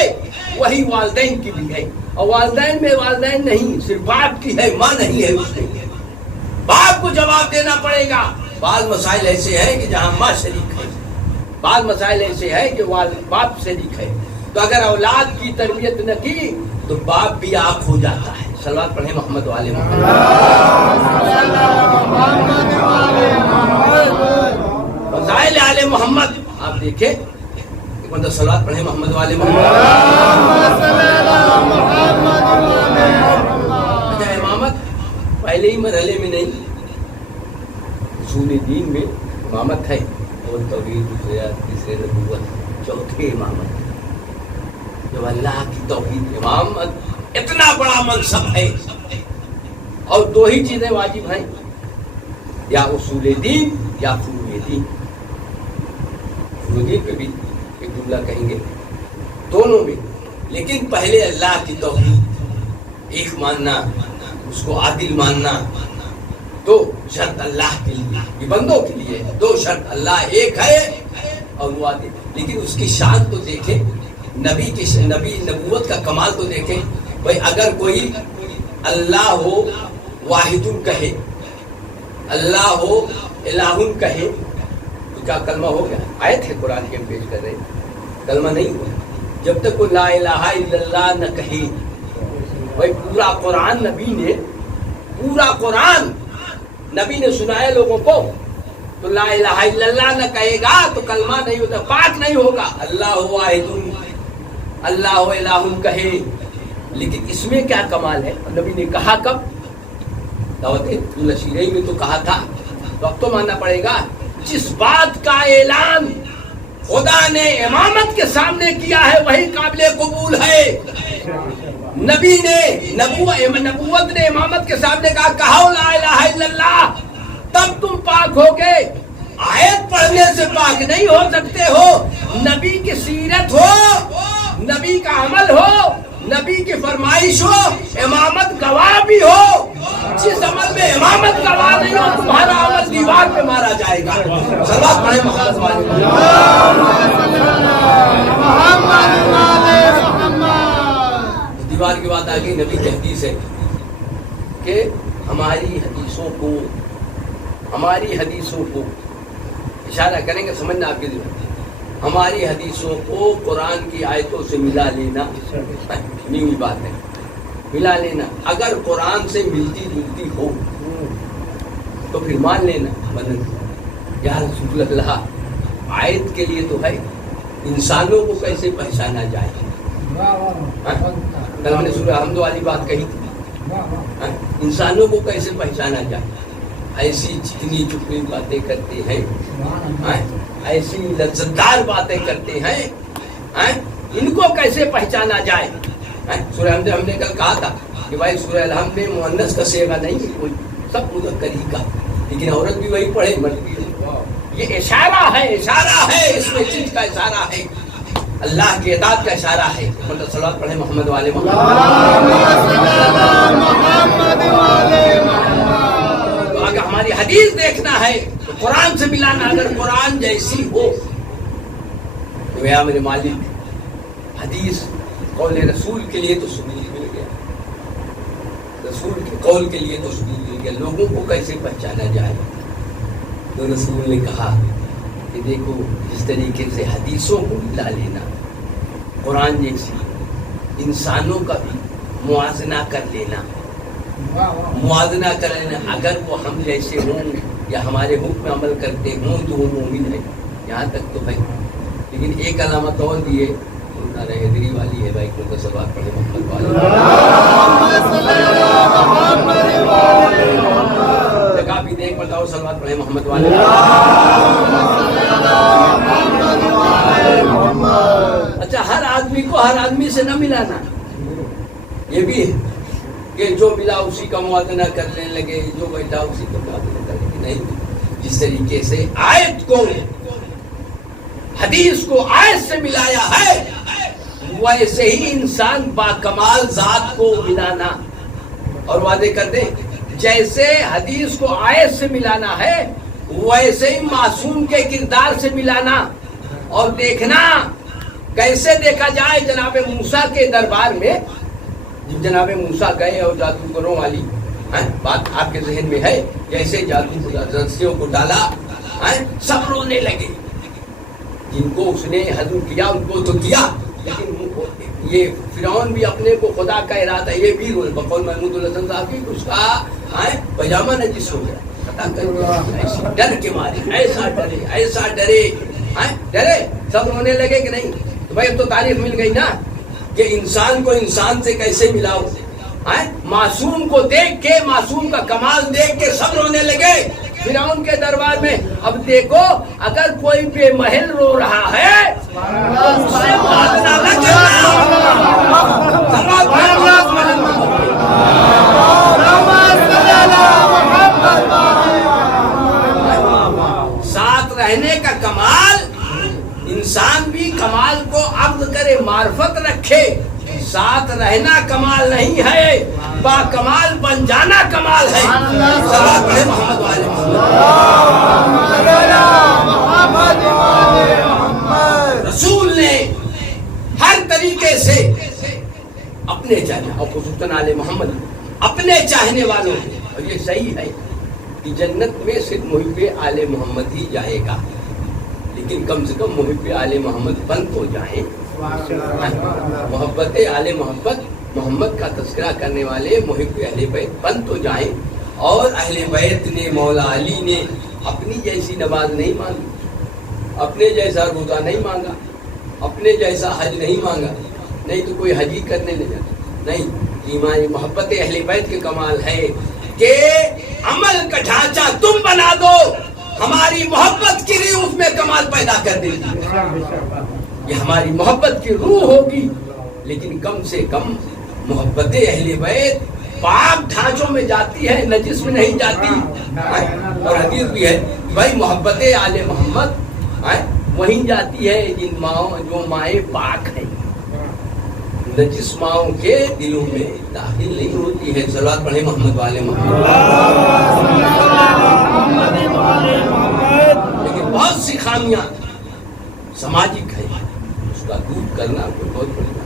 وہی والدین کی بھی ہے، اور والدین میں والدین نہیں، صرف باپ کی ہے، ماں نہیں ہے اس میں۔ باپ کو جواب دینا پڑے گا۔ بعض مسائل ایسے ہیں کہ جہاں ماں شریک ہے، بعض مسائل ایسے ہیں کہ باپ شریک ہے۔ تو اگر اولاد کی تربیت نہ کی تو باپ بھی آنکھ ہو جاتا ہے. صلوات پڑھیں محمد والے محمد. فضائل آل محمد آپ دیکھیں ایک بندہ صلوات پڑھیں محمد والے محمد. اچھا امامت پہلے ہی مرحلے میں نہیں, اصول دین میں امامت ہے, اور توحید دوسرے تیسرے نبوت چوتھے امامت. جب اللہ کی توحید امامت اتنا بڑا منصب ہے, اور دو ہی چیزیں واجب ہیں, یا اصول دین یا فروع دین. فروع دین پہ بھی ایک جملہ کہیں گے, دونوں میں. لیکن پہلے اللہ کی توحید ایک ماننا, اس کو عادل ماننا. دو شرط اللہ کے لیے, یہ بندوں کے لیے دو شرط, اللہ ایک ہے اور وہ عادل. لیکن اس کی شان تو دیکھیں, نبی نبوت کا کمال تو دیکھیں. بھائی اگر کوئی اللہ ہو واحد کہے, اللہ ہو الہ کہے, تو کیا کلمہ ہو گیا؟ آیت ہے قرآن کی ہم پیش کر رہے ہیں, کلمہ نہیں ہوا جب تک وہ لا الہ الا اللہ نہ کہے. بھائی پورا قرآن نبی نے سنایا لوگوں کو, تو لا الہ الا اللہ نہ کہے گا تو کلمہ نہیں ہوتا, پاک نہیں ہوگا. اللہ واحد اللہ الہ کہے. لیکن اس میں کیا کمال ہے؟ نبی نے کہا کب؟ دعوت نشیرہی میں تو کہا تھا, تو اب تو ماننا پڑے گا. جس بات کا اعلان خدا نے امامت کے سامنے کیا ہے وہی قابل قبول ہے. نبی نے نبوت نے امامت کے سامنے کہا لا الہ الا اللہ, تب تم پاک ہو گے. آیت پڑھنے سے پاک نہیں ہو سکتے ہو. نبی کی سیرت ہو, نبی کا عمل ہو, نبی کی فرمائش ہو, امامت گواہ بھی ہو. جس عمل میں امامت گواہ نہیں ہو تمہارا عمل دیوار پہ مارا جائے گا. صلوات پڑھیں محمد والے. دیوار کی بات آ گئی. نبی کی حدیث ہے کہ ہماری حدیثوں کو اشارہ کریں گے, سمجھنا آپ کے دل میں. ہماری حدیثوں کو قرآن کی آیتوں سے ملا لینا نہیں بات ہے. ملا لینا اگر قرآن سے ملتی جلتی ہو تو پھر مان لینا. مدن یا رسول اللہ, آیت کے لیے تو ہے, انسانوں کو کیسے پہچانا جائے. کل ہم نے سورہ حمد والی بات کہی تھی, انسانوں کو کیسے پہچانا جائے. ایسی چکنی چکنی باتیں کرتے ہیں, ایسی لذتدار باتیں کرتے ہیں, ان کو کیسے پہچانا جائے. سورہ حمد ہم نے کل کہا تھا کہ بھائی سورہ الحمد میں مؤنث کا صیغہ نہیں ہے کوئی, سب مذکر ہی کا, لیکن عورت بھی وہی پڑھے مرد بھی. یہ اشارہ ہے, اس میں چیز کا اشارہ ہے, اللہ کی اطاعت کا اشارہ ہے. مطلب صلوات پڑھیں محمد والے محمد. تو اگر ہماری حدیث دیکھنا ہے تو قرآن سے ملانا. اگر قرآن جیسی ہو تو یا میرے مالک, حدیث قول رسول کے لیے تو ثبوت مل گیا, رسول کے قول کے لیے تو ثبوت مل گیا. لوگوں کو کیسے پہچانا جائے. تو رسول نے کہا کہ دیکھو جس طریقے سے حدیثوں کو ملا لینا, قرآن جیسی انسانوں کا بھی موازنہ کر لینا. اگر وہ ہم جیسے ہوں یا ہمارے حکم عمل کرتے ہوں تو وہ مومن ہے. یہاں تک تو ہے, لیکن ایک علامت اور بھی ہے, حیدری والی ہے. بھائی کو صلوات پڑھیں محمد والے. جگہ بھی دیکھ بتاؤ صلوات پڑھیں محمد والے. اچھا, ہر آدمی کو ہر آدمی سے نہ ملانا, یہ بھی ہے کہ جو ملا اسی کا موازنہ کرنے لگے, جو بیٹھا اسی کا موازنہ کرنے لگے. نہیں, جس طریقے سے آیت کو حدیث کو آیت سے ملایا ہے ویسے ہی انسان با کمال ذات کو ملانا. اور وعدے کر دیں جیسے حدیث کو آیت سے ملانا ہے ویسے ہی معصوم کے کردار سے ملانا. اور دیکھنا کیسے دیکھا جائے. جناب موسیٰ کے دربار میں جب جناب موسیٰ گئے اور جادوگروں والی بات آپ کے ذہن میں ہے, جیسے جادو رسیوں کو ڈالا سب رونے لگے. جن کو اس نے حضور کیا ان کو تو کیا, لیکن یہ فرعون بھی اپنے کو خدا کہہ رہا تھا. یہ بھی بقول محمود الحسن صاحب کی اس کا پاجامہ نجس ہو گیا ڈر کے مارے. ایسا ڈرے سب رونے لگے کہ نہیں. تو بھائی اب تو تعریف مل گئی نا کہ انسان کو انسان سے کیسے ملاؤ. معصوم کو دیکھ کے, معصوم کا کمال دیکھ کے سب رونے لگے فرعون کے دربار میں. اب دیکھو اگر کوئی بے محل رو رہا ہے تو اس سے مواخذہ نہ ساتھ رہنے کا کمال, انسان بھی کمال کو عقد کرے, معرفت رکھے. ساتھ رہنا کمال نہیں ہے, با کمال بن جانا کمال ہے. صلوات پڑھے محمد والے محمد. رسول نے ہر طریقے سے اپنے چاہنے, اور خصوصاً آل محمد اپنے چاہنے والوں کو, اور یہ صحیح ہے کہ جنت میں صرف محب آل محمد ہی جائے گا, لیکن کم سے کم محب آل محمد بن تو جائیں. محبت آل محمد کا تذکرہ کرنے والے محب اہل بیت بن تو جائیں. اور اہل بیت نے, مولا علی نے اپنی جیسی نماز نہیں مانگی, اپنے جیسا روزہ نہیں مانگا, اپنے جیسا حج نہیں مانگا. نہیں تو کوئی حج ہی کرنے لے جاتا نہیں. ایمان محبت اہل بیت کے کمال ہے کہ عمل کا ڈھانچہ تم بنا دو, ہماری محبت کی روح اس میں کمال پیدا کر دے گی. یہ ہماری محبت کی روح ہوگی, لیکن کم سے کم محبت اہل بیت پاک ڈھانچوں میں جاتی ہے, نجس میں نہیں جاتی. اور حدیث بھی ہے بھائی محبت آل محمد وہیں جاتی ہے جن ماؤں جو مائیں پاک ہیں, نجس ماؤں کے دلوں میں داخل نہیں ہوتی ہے. صلوات پڑھے محمد والے محمد. لیکن بہت سی خامیاں سماجک ہے, اس کا دور کرنا کوئی بہت بڑی بات.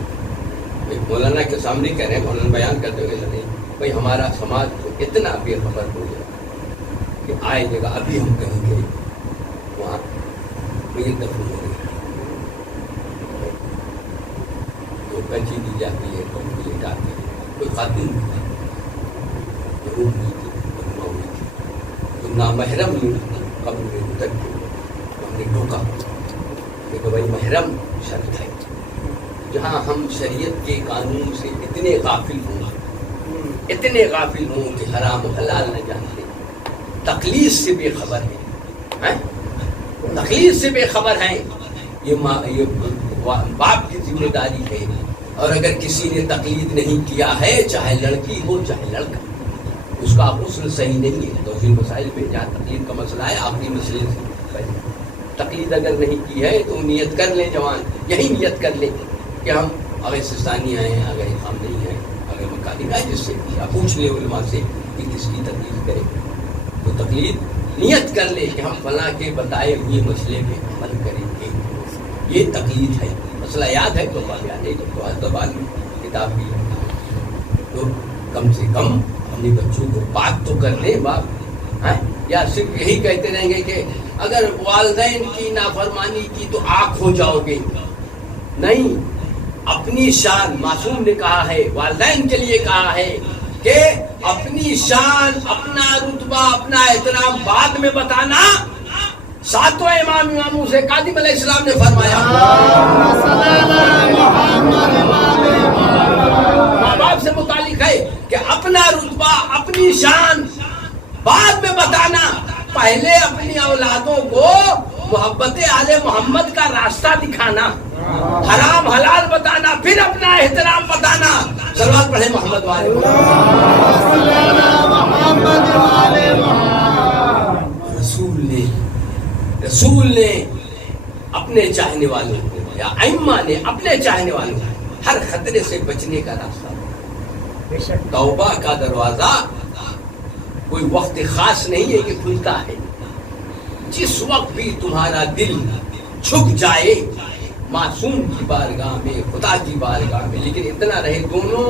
مولانا کے سامنے کہہ رہے ہیں, مولانا بیان کرتے ہوئے نہیں بھائی ہمارا سماج کو اتنا بے خبر ہو گیا کہ آئے جگہ ابھی ہم کہیں گے وہاں کوئی دفن ہو گئی تو کچی دی جاتی ہے, کوئی ڈالتی ہے, کوئی خاتون ہوئی تھی تو نامحرم قبر میں اتر کے ہم نے ٹوکا کہ بھائی محرم شرط ہے. جہاں ہم شریعت کے قانون سے اتنے غافل ہوں کہ حرام و حلال نہ جانتے, تقلید سے بے خبر ہیں, تقلید سے بے خبر ہیں. یہ باپ کی ذمہ داری ہے. اور اگر کسی نے تقلید نہیں کیا ہے, چاہے لڑکی ہو چاہے لڑکا, اس کا غسل صحیح نہیں ہے. تو ان مسائل میں جہاں تقلید کا مسئلہ ہے, آخری مسئلے سے پہلے تقلید اگر نہیں کی ہے تو نیت کر لیں جوان, یہی نیت کر لیں کہ ہم اگر سستانی آئے ہیں, اگر ہم نہیں ہیں, اگر مکانی آئے جس سے پوچھ لے علماء سے کہ کس کی تقلید کرے, تو تقلید نیت کر لے کہ ہم فلاں کے بتائے ہوئے مسئلے پہ عمل کریں گے. یہ تقلید ہے. مسئلہ یاد ہے تو بات یاد ہے تو زبان میں کتاب بھی ہے. تو کم سے کم اپنے بچوں کو بات تو کر لیں باپ, یا صرف یہی کہتے رہیں گے کہ اگر والدین کی نافرمانی کی تو آنکھ ہو جاؤ گے. نہیں, اپنی شان, معصوم نے کہا ہے, والدین کے لیے کہا ہے کہ اپنی شان, اپنا رتبہ, اپنا احترام بعد میں بتانا. ساتویں اماموں سے کاظم علیہ السلام نے فرمایا ماں باپ سے متعلق ہے کہ اپنا رتبہ, اپنی شان بعد میں بتانا, پہلے اپنی اولادوں کو محبت آل محمد کا راستہ دکھانا, حرام حلال بتانا, پھر اپنا احترام بتانا. صلوات پڑھے محمد والے محمد. رسول نے اپنے چاہنے والوں کو, یا ائمہ نے اپنے چاہنے والوں کو ہر خطرے سے بچنے کا راستہ. توبہ کا دروازہ کوئی وقت خاص نہیں ہے کہ کھلتا ہے. جس وقت بھی تمہارا دل جھک جائے معصوم کی بارگاہ میں, خدا کی بارگاہ میں, لیکن اتنا رہے دونوں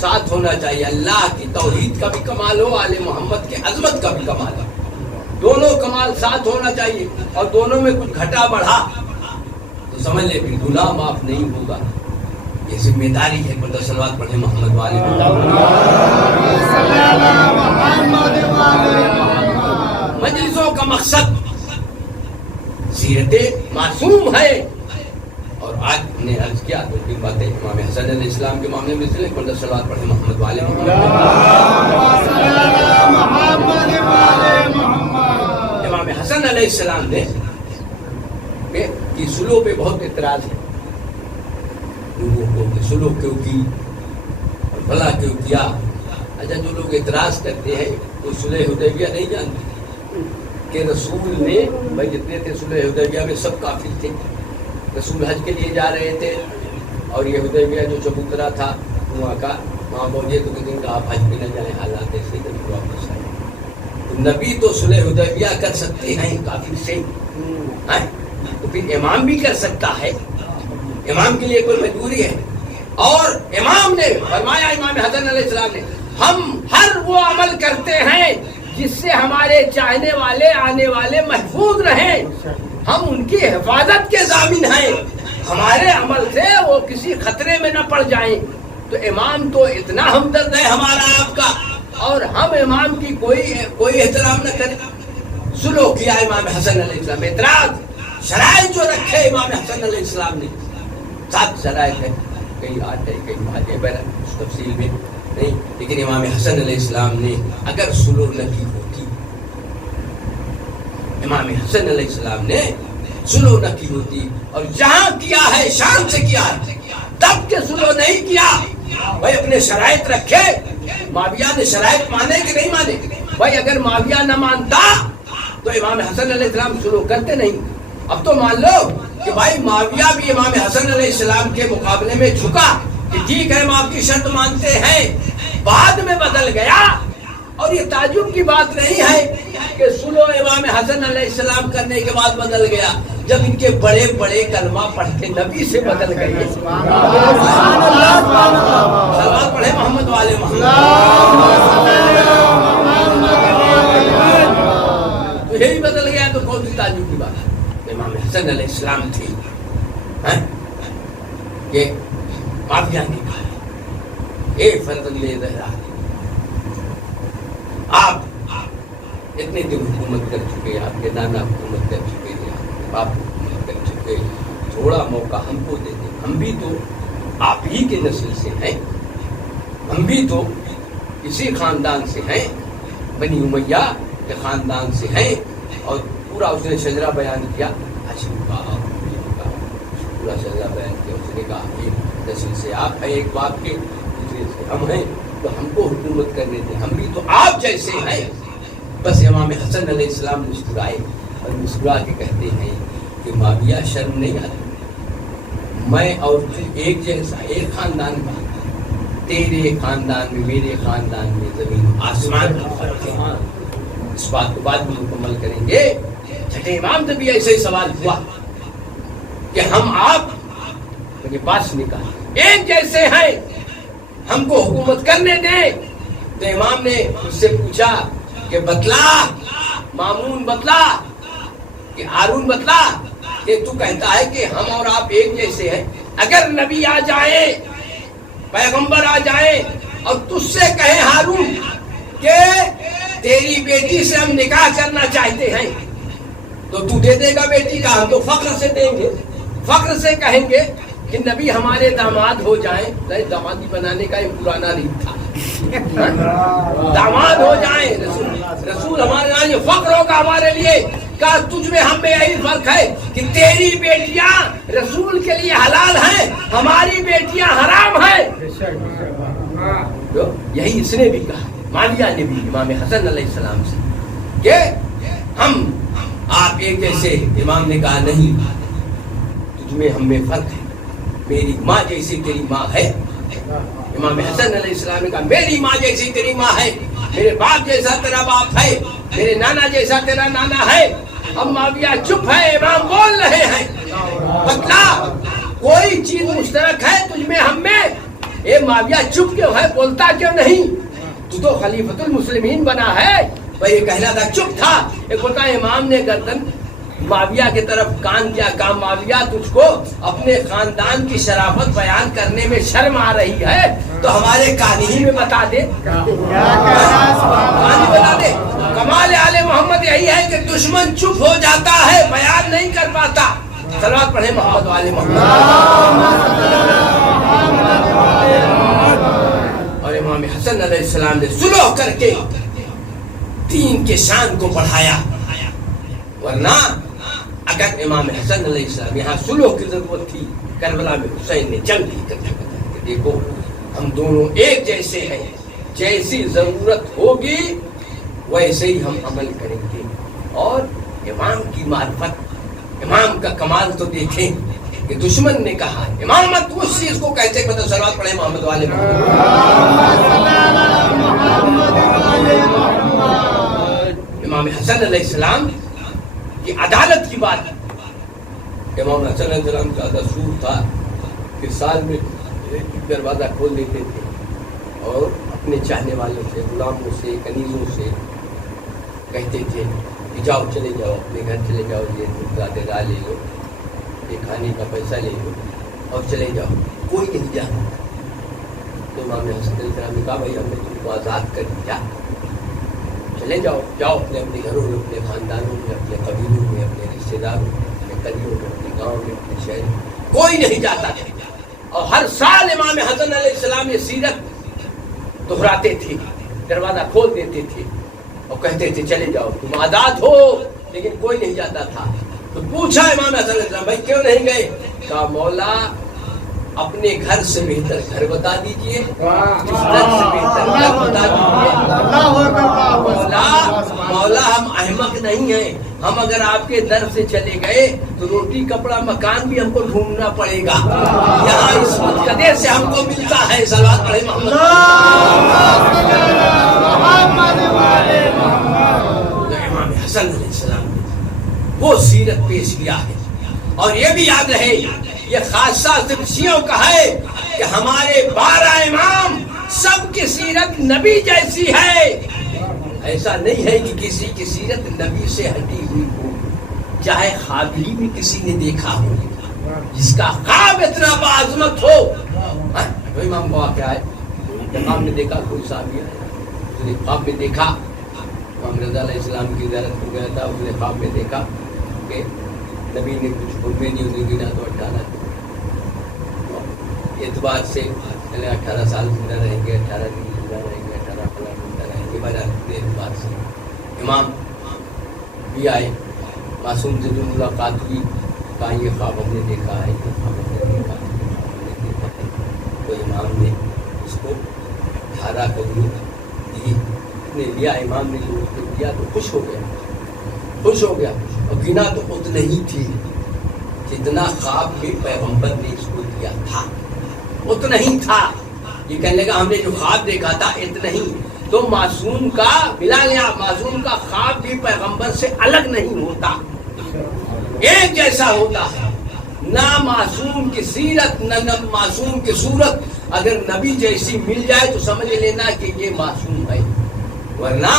ساتھ ہونا چاہیے. اللہ کی توحید کا بھی کمال ہو, آل محمد کی عظمت کا بھی کمال ہو, دونوں کمال ساتھ ہونا چاہیے. اور دونوں میں کچھ گھٹا بڑھا تو سمجھ لے پھر گناہ معاف نہیں ہوگا. یہ ذمہ داری ہے. پر صلوات پڑھیں محمد والے مجلسوں کا مقصد سیرت معصوم ہے. اور آج ہم نے عرض کیا تو کی باتیں امام حسن علیہ السلام کے معاملے میں سے پر صلوات پڑھیں محمد والے امام حسن علیہ السلام نے کہ سلو پہ بہت اعتراض ہے لوگوں کو کہ سلو کیوں کی اور بھلا کیوں کیا. اچھا جو لوگ اعتراض کرتے ہیں وہ صلح حدیبیہ نہیں جانتے کہ رسول نے بھائی جتنے تھے صلح حدیبیہ میں سب کافر تھے. رسول حج کے لیے جا رہے تھے اور یہ حدیبیہ جو چبوترا تھا وہاں کا وہاں پہنچے تو کسی نے آپ حج بھی نہ جائیں حالات ایسے کبھی واپس آئے. نبی تو صلح حدیبیہ کر سکتے ہیں کافر سے تو پھر امام بھی کر سکتا ہے. امام کے لیے کوئی مجبوری ہے. اور امام نے فرمایا امام حسن علیہ السلام نے ہم ہر وہ عمل کرتے ہیں جس سے ہمارے چاہنے والے آنے والے محفوظ رہیں. ہم ان کی حفاظت کے ضامن ہیں. ہمارے عمل سے وہ کسی خطرے میں نہ پڑ جائیں. تو امام تو اتنا ہمدرد ہے ہمارا آپ کا اور ہم امام کی کوئی احترام نہ کریں. سلو کیا امام حسن علیہ السلام. اعتراض شرائط جو رکھے امام حسن علیہ السلام نے 7 شرائط ہے. کئی 8 ہے کئی 5 ہے اس تفصیل میں نہیں. لیکن امام حسن علیہ السلام نے اگر سلو نہ کی ہوتی امام حسن علیہ السلام نے سلو نہ کی ہوتی اور جہاں کیا ہے شان سے کیا ہے تب کہ سلو نہیں کیا. بھائی اپنے شرائط رکھے. معاویہ نے شرائط مانے کہ نہیں مانے؟ بھائی اگر معاویہ نہ مانتا تو امام حسن علیہ السلام سلو کرتے نہیں. اب تو مان لو کہ بھائی معاویہ بھی امام حسن علیہ السلام کے مقابلے میں جھکا کہ ٹھیک ہے ہم آپ کی شرط مانتے ہیں. بعد میں بدل گیا. اور یہ تعجب کی بات نہیں ہے کہ سلو امام حسن علیہ السلام کرنے کے بعد بدل گیا جب ان کے بڑے بڑے کلمہ پڑھ کے نبی سے بدل گئے. صلوات پڑھے محمد والے محمد. تو یہی بدل گیا تو کون سی تعجب کی بات ہے. امام حسن علیہ السلام تھی کہ معاویہ نے کہا اے فرزند زہرا آپ اتنے دن حکومت کر چکے. آپ کے نانا حکومت کر چکے ہیں. آپ حکومت کر چکے. تھوڑا موقع ہم کو دے دیں. ہم بھی تو آپ ہی کے نسل سے ہیں. ہم بھی تو اسی خاندان سے ہیں. بنی امیہ کے خاندان سے ہیں. اور پورا اس نے شجرہ بیان کیا. پورا شجرہ بیان کیا. اس نے کہا ایک نسل سے آپ ہیں ایک باپ کے دوسرے سے ہم ہیں تو ہم کو حکومت کرنے دیں. ہم بھی تو آپ جیسے ہیں. بس امام حسن علیہ السلام مسکرائے اور مسکرا کے کہتے ہیں کہ معاویہ شرم نہیں آتی. میں اور تو ایک جیسا ایک خاندان کا. تیرے خاندان میں میرے خاندان میں زمین آسمان کا فرق ہے. اس بات کو بعد میں مکمل کریں گے. چھٹے امام سے بھی ایسے ہی سوال ہوا کہ ہم آپ کے پاس نکال ایک جیسے ہیں ہم کو حکومت کرنے دیں. تو امام نے اس سے پوچھا کہ بتلا مامون بتلا کہ ہارون بتلا کہ تو کہتا ہے کہ ہم اور آپ ایک جیسے ہیں. اگر نبی آ جائے پیغمبر آ جائے اور تجھ سے کہے ہارون کہ تیری بیٹی سے ہم نکاح کرنا چاہتے ہیں تو تو دے دے گا بیٹی کا؟ ہم تو فخر سے دیں گے. فخر سے کہیں گے کہ نبی ہمارے داماد ہو جائیں. دامادی بنانے کا ایک پرانا ریت تھا. داماد ہو جائیں رسول ہمارے یہاں. یہ فخر ہوگا ہمارے لیے. کہا تجھ میں ہم میں یہی فرق ہے کہ تیری بیٹیاں رسول کے لیے حلال ہیں ہماری بیٹیاں حرام ہیں. یہی اس نے بھی کہا. معاویہ نے بھی امام حسن علیہ السلام سے کہ ہم آپ ایک جیسے. امام نے کہا نہیں تجھ میں ہم میں فرق ہے. میری ماں جیسی تیری ماں ہے. امام حسن علیہ السلام نے کہا میری ماں جیسی تیری ماں ہے. میرے باپ جیسا تیرا باپ ہے. میرے نانا جیسا تیرا نانا ہے. اب معاویہ چپ ہے. امام بول رہے ہیں بتلا کوئی چیز مشترک ہے تجھ میں ہم میں. اے معاویہ چپ کیوں ہے؟ بولتا کیوں نہیں؟ تو خلیفۃ المسلمین بنا ہے. بھائی یہ کہنا تھا چپ تھا. ایک بولتا امام نے گردن معاویہ کی طرف کان کیا، کہا معاویہ تجھ کو اپنے خاندان کی شرافت بیان کرنے میں شرم آ رہی ہے تو ہمارے کہانی میں بتا دے، کہانی بتا دے۔ کمال آل محمد یہی ہے کہ دشمن چپ ہو جاتا ہے، بیان نہیں کر پاتا۔ صلوات پڑھیں محمد والے محمد۔ اور امام حسن علیہ السلام نے صلح کر کے دین کے شان کو بڑھایا، ورنہ اگر امام حسن علیہ السلام یہاں صلح کی ضرورت تھی، کربلا میں حسین نے جنگ کی کر کہ دیکھو ہم دونوں ایک جیسے ہیں، جیسی ضرورت ہوگی ویسے ہی ہم عمل کریں گے۔ اور امام کی معرفت، امام کا کمال تو دیکھیں کہ دشمن نے کہا امامت اس چیز کو کیسے پتہ۔ صلوات پڑھیں محمد والے محمد۔ امام حسن علیہ السلام کی عدالت کی بات، امام حسن علیہ السلام کا دستور تھا کہ سال میں ایک دروازہ کھول دیتے تھے اور اپنے چاہنے والوں سے، غلاموں سے، کنیزوں سے کہتے تھے کہ جاؤ چلے جاؤ اپنے گھر چلے جاؤ، یہ غذا لے لو، یہ کھانے کا پیسہ لے لو اور چلے جاؤ، کوئی نہیں جاتا۔ تو امام حسن علیہ السلام نے کہا بھائی ہم نے تم کو آزاد کر دیا، چلے جاؤ، جاؤ اپنے اپنے گھروں میں، اپنے خاندانوں میں، اپنے قبیلوں میں، اپنے رشتے داروں میں، اپنے قریبوں میں، اپنے گاؤں میں، اپنے شہر میں، کوئی نہیں جاتا تھا۔ اور ہر سال امام حسن علیہ السلام یہ سیرت دہراتے تھے، دروازہ کھول دیتے تھے اور کہتے تھے چلے جاؤ تم آزاد ہو، لیکن کوئی نہیں جاتا تھا۔ تو پوچھا امام حسن علیہ السلام بھائی کیوں نہیں گئے؟ کہا مولا اپنے گھر سے بہتر گھر بتا دیجئے، اس در سے بہتر گھر بتا دیجئے۔ مولا ہم احمق نہیں ہیں، ہم اگر آپ کے در سے چلے گئے تو روٹی کپڑا مکان بھی ہم کو ڈھونڈنا پڑے گا، یہاں اس متقدے سے ہم کو ملتا ہے۔ صلوات پڑھیں محمد۔ امام حسن علیہ السلام نے وہ سیرت پیش کیا ہے۔ اور یہ بھی یاد رہے یہ خاصہ صرف شیعوں کا ہے کہ ہمارے 12 امام سب کی سیرت نبی جیسی ہے، ایسا نہیں ہے کہ کسی کی سیرت نبی سے ہٹی ہوئی ہو، چاہے خوابی میں کسی نے دیکھا ہو، جس کا خواب اتنا باعظمت ہو۔ کوئی امام کو واقعہ ہے، امام نے دیکھا کوئی صحابی ہے، اس نے خواب میں دیکھا، امام رضا علیہ السلام کی زیارت کو گیا تھا، اس نے خواب میں دیکھا کہ نبی نے کچھ گھومے نہیں ہونے گنا تو 18 اعتبار سے 18 سال زندہ رہیں گے، 18 دن زندہ رہیں گے، 18 فلاں زندہ رہیں گے، بڑا اعتبار سے امام بھی آئے، معصوم سے جو ملاقات ہوئی، کہا یہ خواب ہم نے دیکھا ہے، یہ خواب ہم نے دیکھا ہے۔ تو امام نے اس کو 18 قدمی دی، نے لیا، امام نے جو اس نے دیا تو خوش ہو گیا، خوش ہو گیا۔ اور گنا تو اتنا ہی تھی جتنا خواب کے پیغمبر نے اس کو دیا تھا، اتنا ہی تھا۔ یہ کہنے لگا ہم نے جو خواب دیکھا تھا اتنا ہی۔ تو معصوم کا ملا لیا، معصوم کا خواب بھی پیغمبر سے الگ نہیں ہوتا، ایک جیسا ہوتا ہے۔ نہ معصوم کی سیرت نہ معصوم کی صورت اگر نبی جیسی مل جائے تو سمجھ لینا کہ یہ معصوم ہے، ورنہ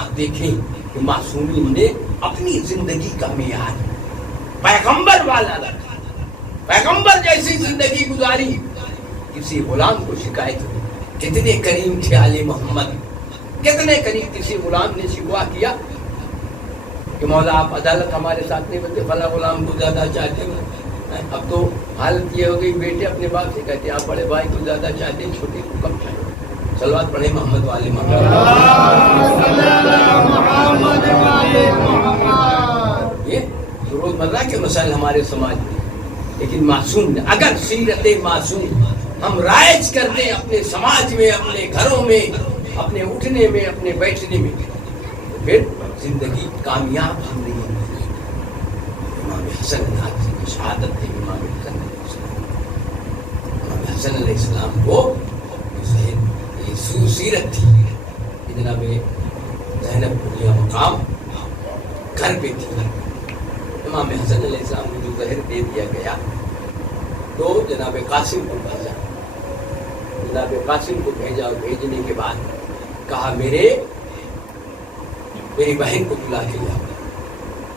آپ دیکھیں کہ معصومین نے اپنی زندگی کا معیار پیغمبر والا رکھا، پیغمبر جیسی زندگی گزاری، کسی غلام کو شکایت ہوئی۔ کتنے کریم تھے آل محمد، کتنے کریم، کسی غلام نے شکوا کیا کہ مولا آپ عدالت ہمارے ساتھ نہیں بنتے، فلاں غلام کو زیادہ چاہتے ہیں۔ اب تو حالت یہ ہو گئی بیٹے اپنے باپ سے کہتے ہیں آپ بڑے بھائی کو زیادہ چاہتے ہیں، چھوٹے کو کم چاہتے ہیں۔ صلوات پڑھیں محمد والے محمد۔ یہ روزمرہ کے مسائل ہمارے سماج میں، لیکن معصوم نے اگر سیرت معصوم ہم رائج کرتے ہیں اپنے سماج میں، اپنے گھروں میں، اپنے اٹھنے میں، اپنے بیٹھنے میں، تو پھر زندگی کامیاب ہم نہیں ہوگی۔ امام حسن کی شہادت ہے، امام حسن علیہ السلام، امام حسن علیہ السلام کو سیرت تھی کہ جناب زینب کو یہ مقام گھر پہ تھی۔ امام حسن علیہ السلام کو جو زہر دے دیا گیا تو جناب قاسم کو بھیجا، جناب قاسم کو بھیجا، اور بھیجنے کے بعد کہا میری بہن کو بلا کے لاؤ۔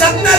70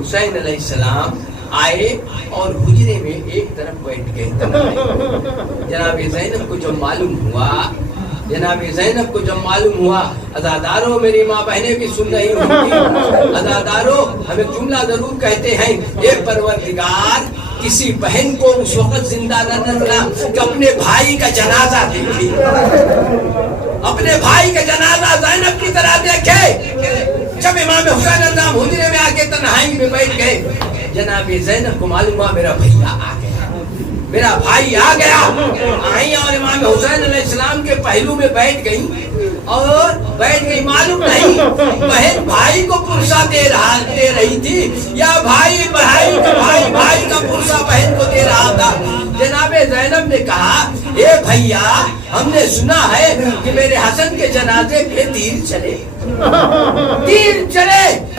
حسین علیہ السلام آئے اور حجرے میں ایک طرف بیٹھ گئے تنہائی۔ جناب زینب کو جب معلوم ہوا عزاداروں، میری ماں بہنیں بھی سن رہی ہوں گی، عزاداروں ہمیں جملہ ضرور کہتے ہیں، اے پروردگار کسی بہن کو اس وقت زندہ نہ رکھنا کہ اپنے بھائی کا جنازہ دیکھے، اپنے بھائی کا جنازہ زینب کی طرح دیکھے۔ جب امام حسین السلام حجرے میں آ کے تنہائی میں بیٹھ گئے، جناب زینب کو معلوم ہوا میرا بھیا آ گیا، میرا بھائی آ گیا۔ آئی اور امام حسین علیہ السلام کے پہلو میں بیٹھ گئی معلوم نہیں بہن بھائی کو پرسہ دے رہی تھی یا بھائی کا پرسہ بہن کو دے رہا تھا۔ جناب زینب نے کہا اے بھیا، ہم نے سنا ہے کہ میرے حسن کے جنازے پہ تیر چلے۔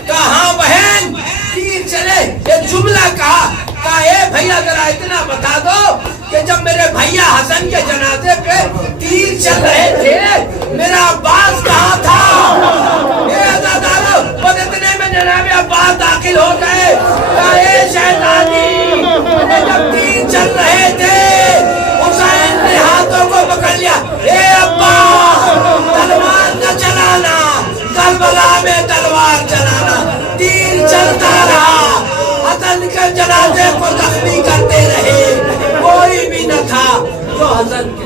کہاں بہن تیر چلے؟ یہ جملہ کہا اے بھیا ذرا اتنا بتا دو کہ جب میرے بھیا حسن کے جنازے پہ تیر چل رہے تھے میرا عباس کہاں تھا؟ اے عزادارو، بس اتنے میں جناب عباس داخل ہو گئے۔ اے شہزادی، جب تیر چل رہے تھے حسین نے ہاتھوں کو پکڑ لیا، اے عباس تلوار نہ چلانا، کربلا میں تلوار چلانا۔ تیر چلتا رہا، حسن کے جنازے کو زخمی کرتے رہے، کوئی بھی نہ تھا جو حسن کے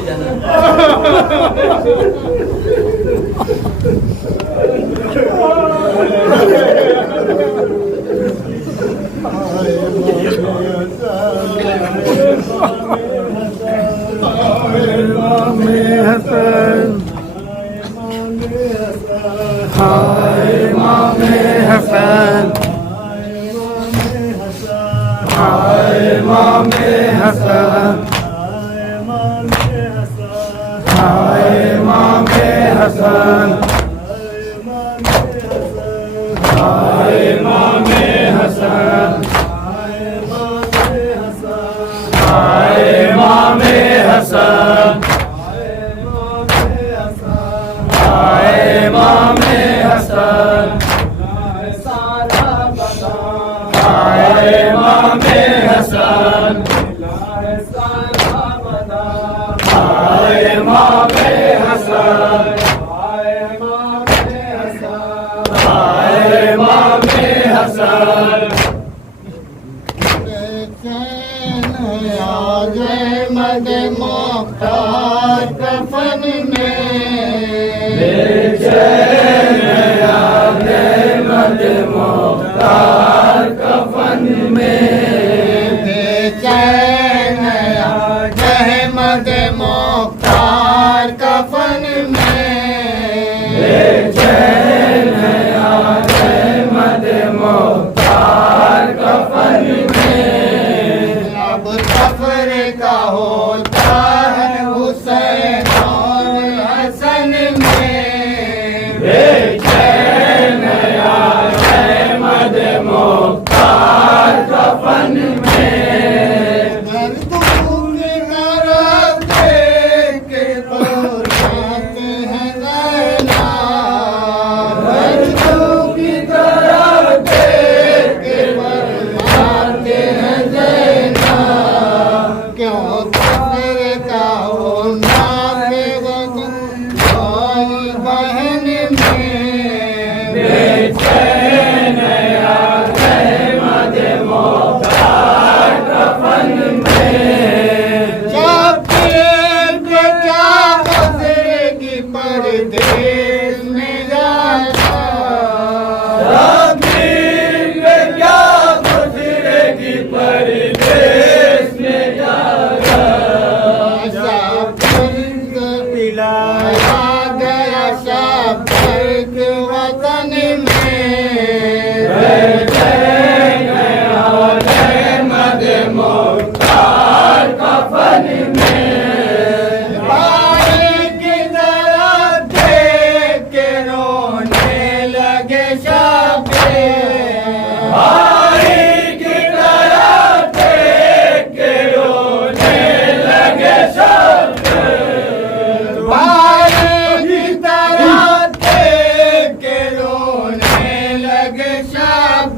لگے شب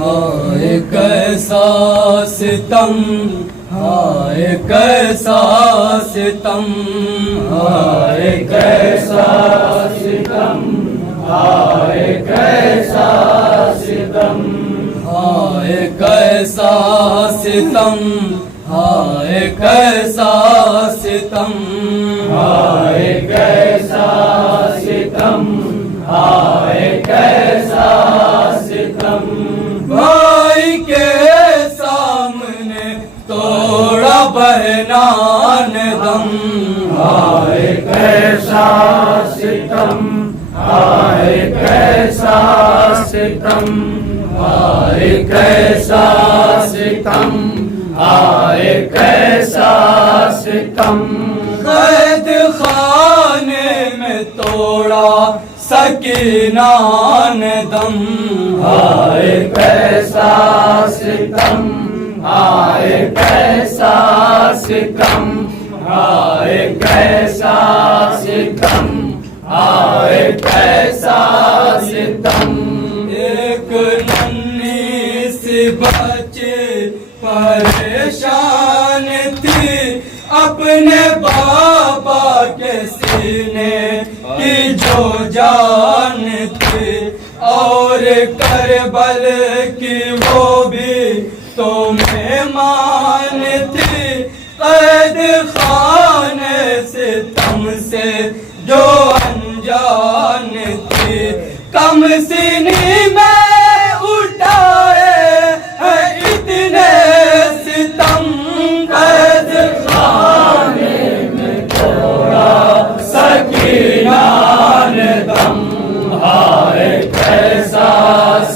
ہائے کیسا ستم، ہائے کیسا ستم، ہائے کیسا ستم، ہائے کیسا ستم، ہائے کیسا ستم، ہائے کیسا ستم، ہائے کیسا ستم، ہائے کیسا ستم، بھائی کے سامنے توڑا بہنان دم، ہائے کیسا ستم، ہائے کیسا ستم، ہائے کیسا ستم، ہائے کیسا ستم، قید خانے میں توڑا سکینان دم، ہائے کیسا ستم، ہائے کیسا ستم، ہائے کیسا ستم، ہائے کیسا ستم، ایک ننھی سی بچی پریشان تھی اپنے بابا کے سینے کی جو جان تھی، اور کربل کی وہ بھی تو مہمان تھی، قید خانے سے تم سے جو انجان تھی، کم سینی میں اٹھائے ہیں اتنے ستم، قید خانے میں توڑا سکینان دم، ہائے کیسا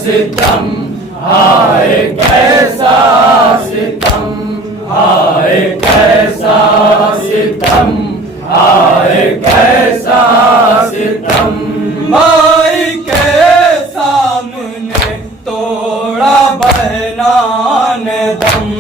ستم، ہائے کیسا ستم، ہائے کیسا ستم، ہائے کیسا ستم، بھائی کے سامنے توڑا بہنان دم،